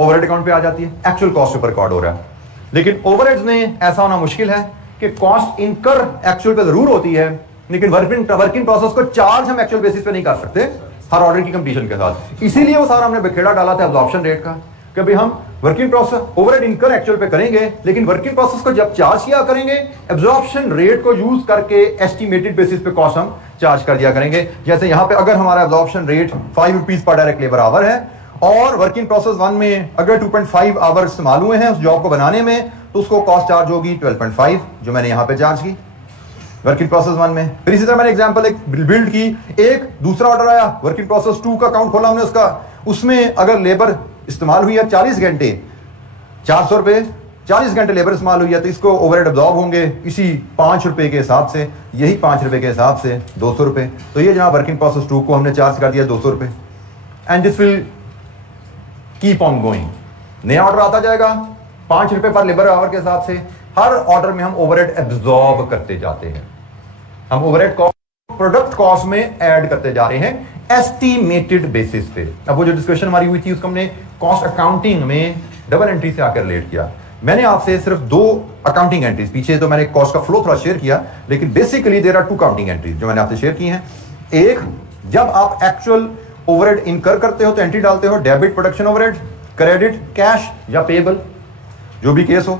ओवरहेड अकाउंट पे आ जाती है, एक्चुअल कॉस्ट पे रिकॉर्ड हो रहा है। लेकिन ओवरहेड्स में ऐसा होना मुश्किल है कि कॉस्ट इनकर एक्चुअल पे जरूर होती है, लेकिन वर्क इन प्रोसेस को चार्ज हम एक्चुअल बेसिस पे नहीं कर सकते हर ऑर्डर की कंप्लीशन के साथ। इसीलिए वो सारा हमने बखेड़ा डाला था एब्जॉर्प्शन रेट का, कि भाई हम वर्क इन प्रोसेस ओवरहेड इनकर एक्चुअल पे करेंगे, लेकिन वर्क इन प्रोसेस को जब चार्ज किया करेंगे एब्जॉर्प्शन रेट को यूज करके एस्टिमेटेड बेसिस पे कॉस्ट हम चार्ज कर दिया करेंगे। जैसे यहां पे अगर हमारा absorption rate 5 rupees per direct labour our है, और वर्क इन प्रोसेस 1 में अगर 2.5 आवर्स इस्तेमाल हुए हैं उस जॉब को बनाने में, तो उसको कॉस्ट चार्ज होगी 12.5, जो मैंने यहां पे चार्ज की वर्क इन प्रोसेस 1 में। फिर इसी तरह मैंने एग्जांपल एक बिल्ड की, एक दूसरा ऑर्डर आया वर्क इन प्रोसेस 2 का अकाउंट खोला हमने उसका, उसमें अगर लेबर इस्तेमाल हुई है 40 घंटे, 400 रुपए, 40 घंटे लेबर इस्तेमाल हुई है, तो इसको ओवरहेड अब्जॉर्ब होंगे इसी 5 रुपए के हिसाब से, यही 5 रुपए के हिसाब से 200 रुपए। तो ये जहां वर्क इन प्रोसेस 2 को हमने चार्ज कर दिया 200 रुपए, and this will keep on going. नया ऑर्डर आता जाएगा 5 रुपए पर लेबर आवर के हिसाब से, हर ऑर्डर में हम ओवरहेड एब्जॉर्ब करते जाते हैं, हम ओवरहेड कॉस्ट प्रोडक्ट कॉस्ट में ऐड करते जा रहे हैं एस्टिमेटेड बेसिस पे। अब वो जो डिस्कशन हमारी हुई थी उसको हमने कॉस्ट अकाउंटिंग में डबल एंट्री से आकर रिलेट किया। मैंने आपसे सिर्फ 2 अकाउंटिंग एंट्रीज, पीछे तो मैंने कॉस्ट का फ्लो थोड़ा शेयर किया, लेकिन basically there are 2 counting entries जो मैंने आपसे शेयर की हैं। एक, जब आप एक्चुअल ओवरहेड इनकर करते हो तो एंट्री डालते हो debit production overhead, credit cash या पेबल, जो भी केस हो।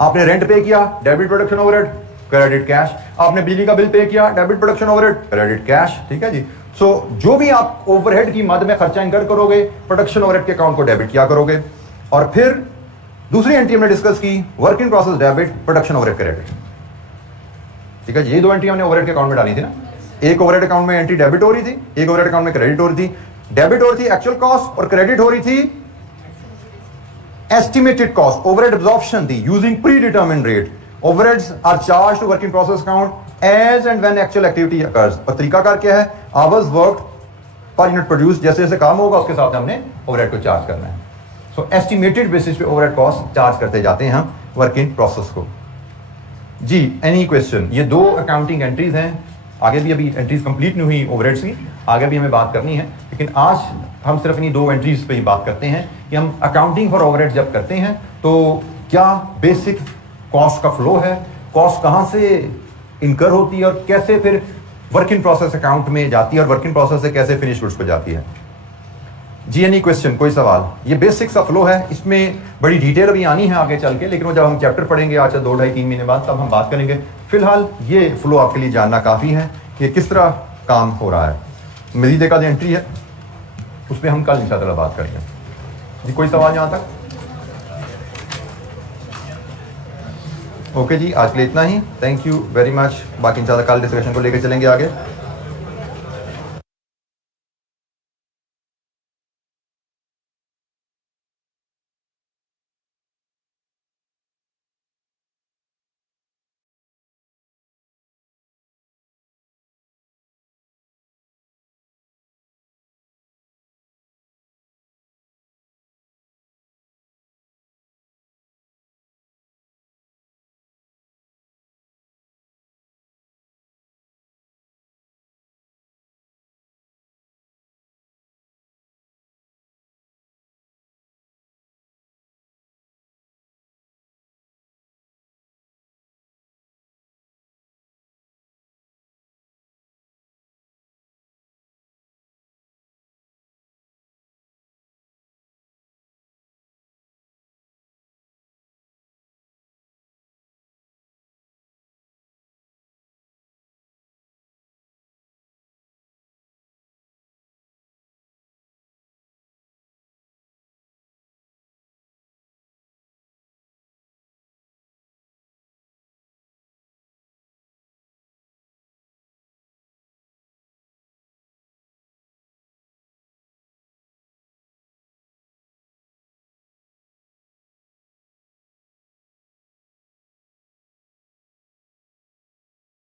आपने रेंट पे किया, debit production overhead, credit cash. आपने बिजली का बिल पे किया, debit production overhead, credit cash. ठीक है जी। सो जो भी आप ओवरहेड की मद में खर्चा इनकर करोगे, प्रोडक्शन ओवरहेड के अकाउंट को डेबिट किया करोगे। और फिर दूसरी एंट्री हमने डिस्कस की work in process debit, production overhead credit. ठीक है, ये 2 एंट्री हमने ओवरहेड के अकाउंट में डाली थी ना। एक ओवरहेड अकाउंट में एंट्री डेबिट हो रही थी, एक ओवरहेड अकाउंट में क्रेडिट हो रही थी। डेबिट हो रही थी एक्चुअल कॉस्ट और क्रेडिट हो रही थी एस्टिमेटेड कॉस्ट, ओवरहेड एब्जॉर्प्शन थी using pre determined rate. Overheads are charge to work in process account as and when actual activity occurs. और तरीकाकार क्या है, hours work per unit produce, जैसे जैसे काम होगा उसके साथ हमने ओवरहेड को चार्ज करना है। सो एस्टिमेटेड बेसिस पे ओवरहेड कॉस्ट चार्ज करते जाते हैं हम वर्क इन प्रोसेस को। जी, एनी क्वेश्चन? ये 2 अकाउंटिंग एंट्रीज हैं, आगे भी अभी एंट्रीज कंप्लीट नहीं हुई ओवरहेड्स की, आगे भी हमें बात करनी है, लेकिन आज हम सिर्फ इन्हीं 2 एंट्रीज पे ही बात करते हैं कि हम अकाउंटिंग फॉर ओवरहेड जब करते हैं तो क्या बेसिक कॉस्ट का फ्लो है, कॉस्ट कहां से इनकर होती है और कैसे फिर वर्क इन प्रोसेस अकाउंट में जाती है और वर्क इन प्रोसेस से कैसे फिनिश गुड्स पे जाती है। जी, एनी क्वेश्चन, कोई सवाल? ये बेसिक सा फ्लो है, इसमें बड़ी डिटेल अभी आनी है आगे चल के, लेकिन वो जब हम चैप्टर पढ़ेंगे आज 2, 2.5, 3 महीने बाद तब हम बात करेंगे। फिलहाल ये फ्लो आपके लिए जानना काफ़ी है कि किस तरह काम हो रहा है। मजीद एक आधी एंट्री है, उस पर हम कल इंशाअल्लाह बात करेंगे। जी, कोई सवाल यहाँ तक? ओके जी, आज के लिए इतना ही। Thank you very much. बाकी इंशाअल्लाह कल डिस्कशन को लेकर चलेंगे आगे।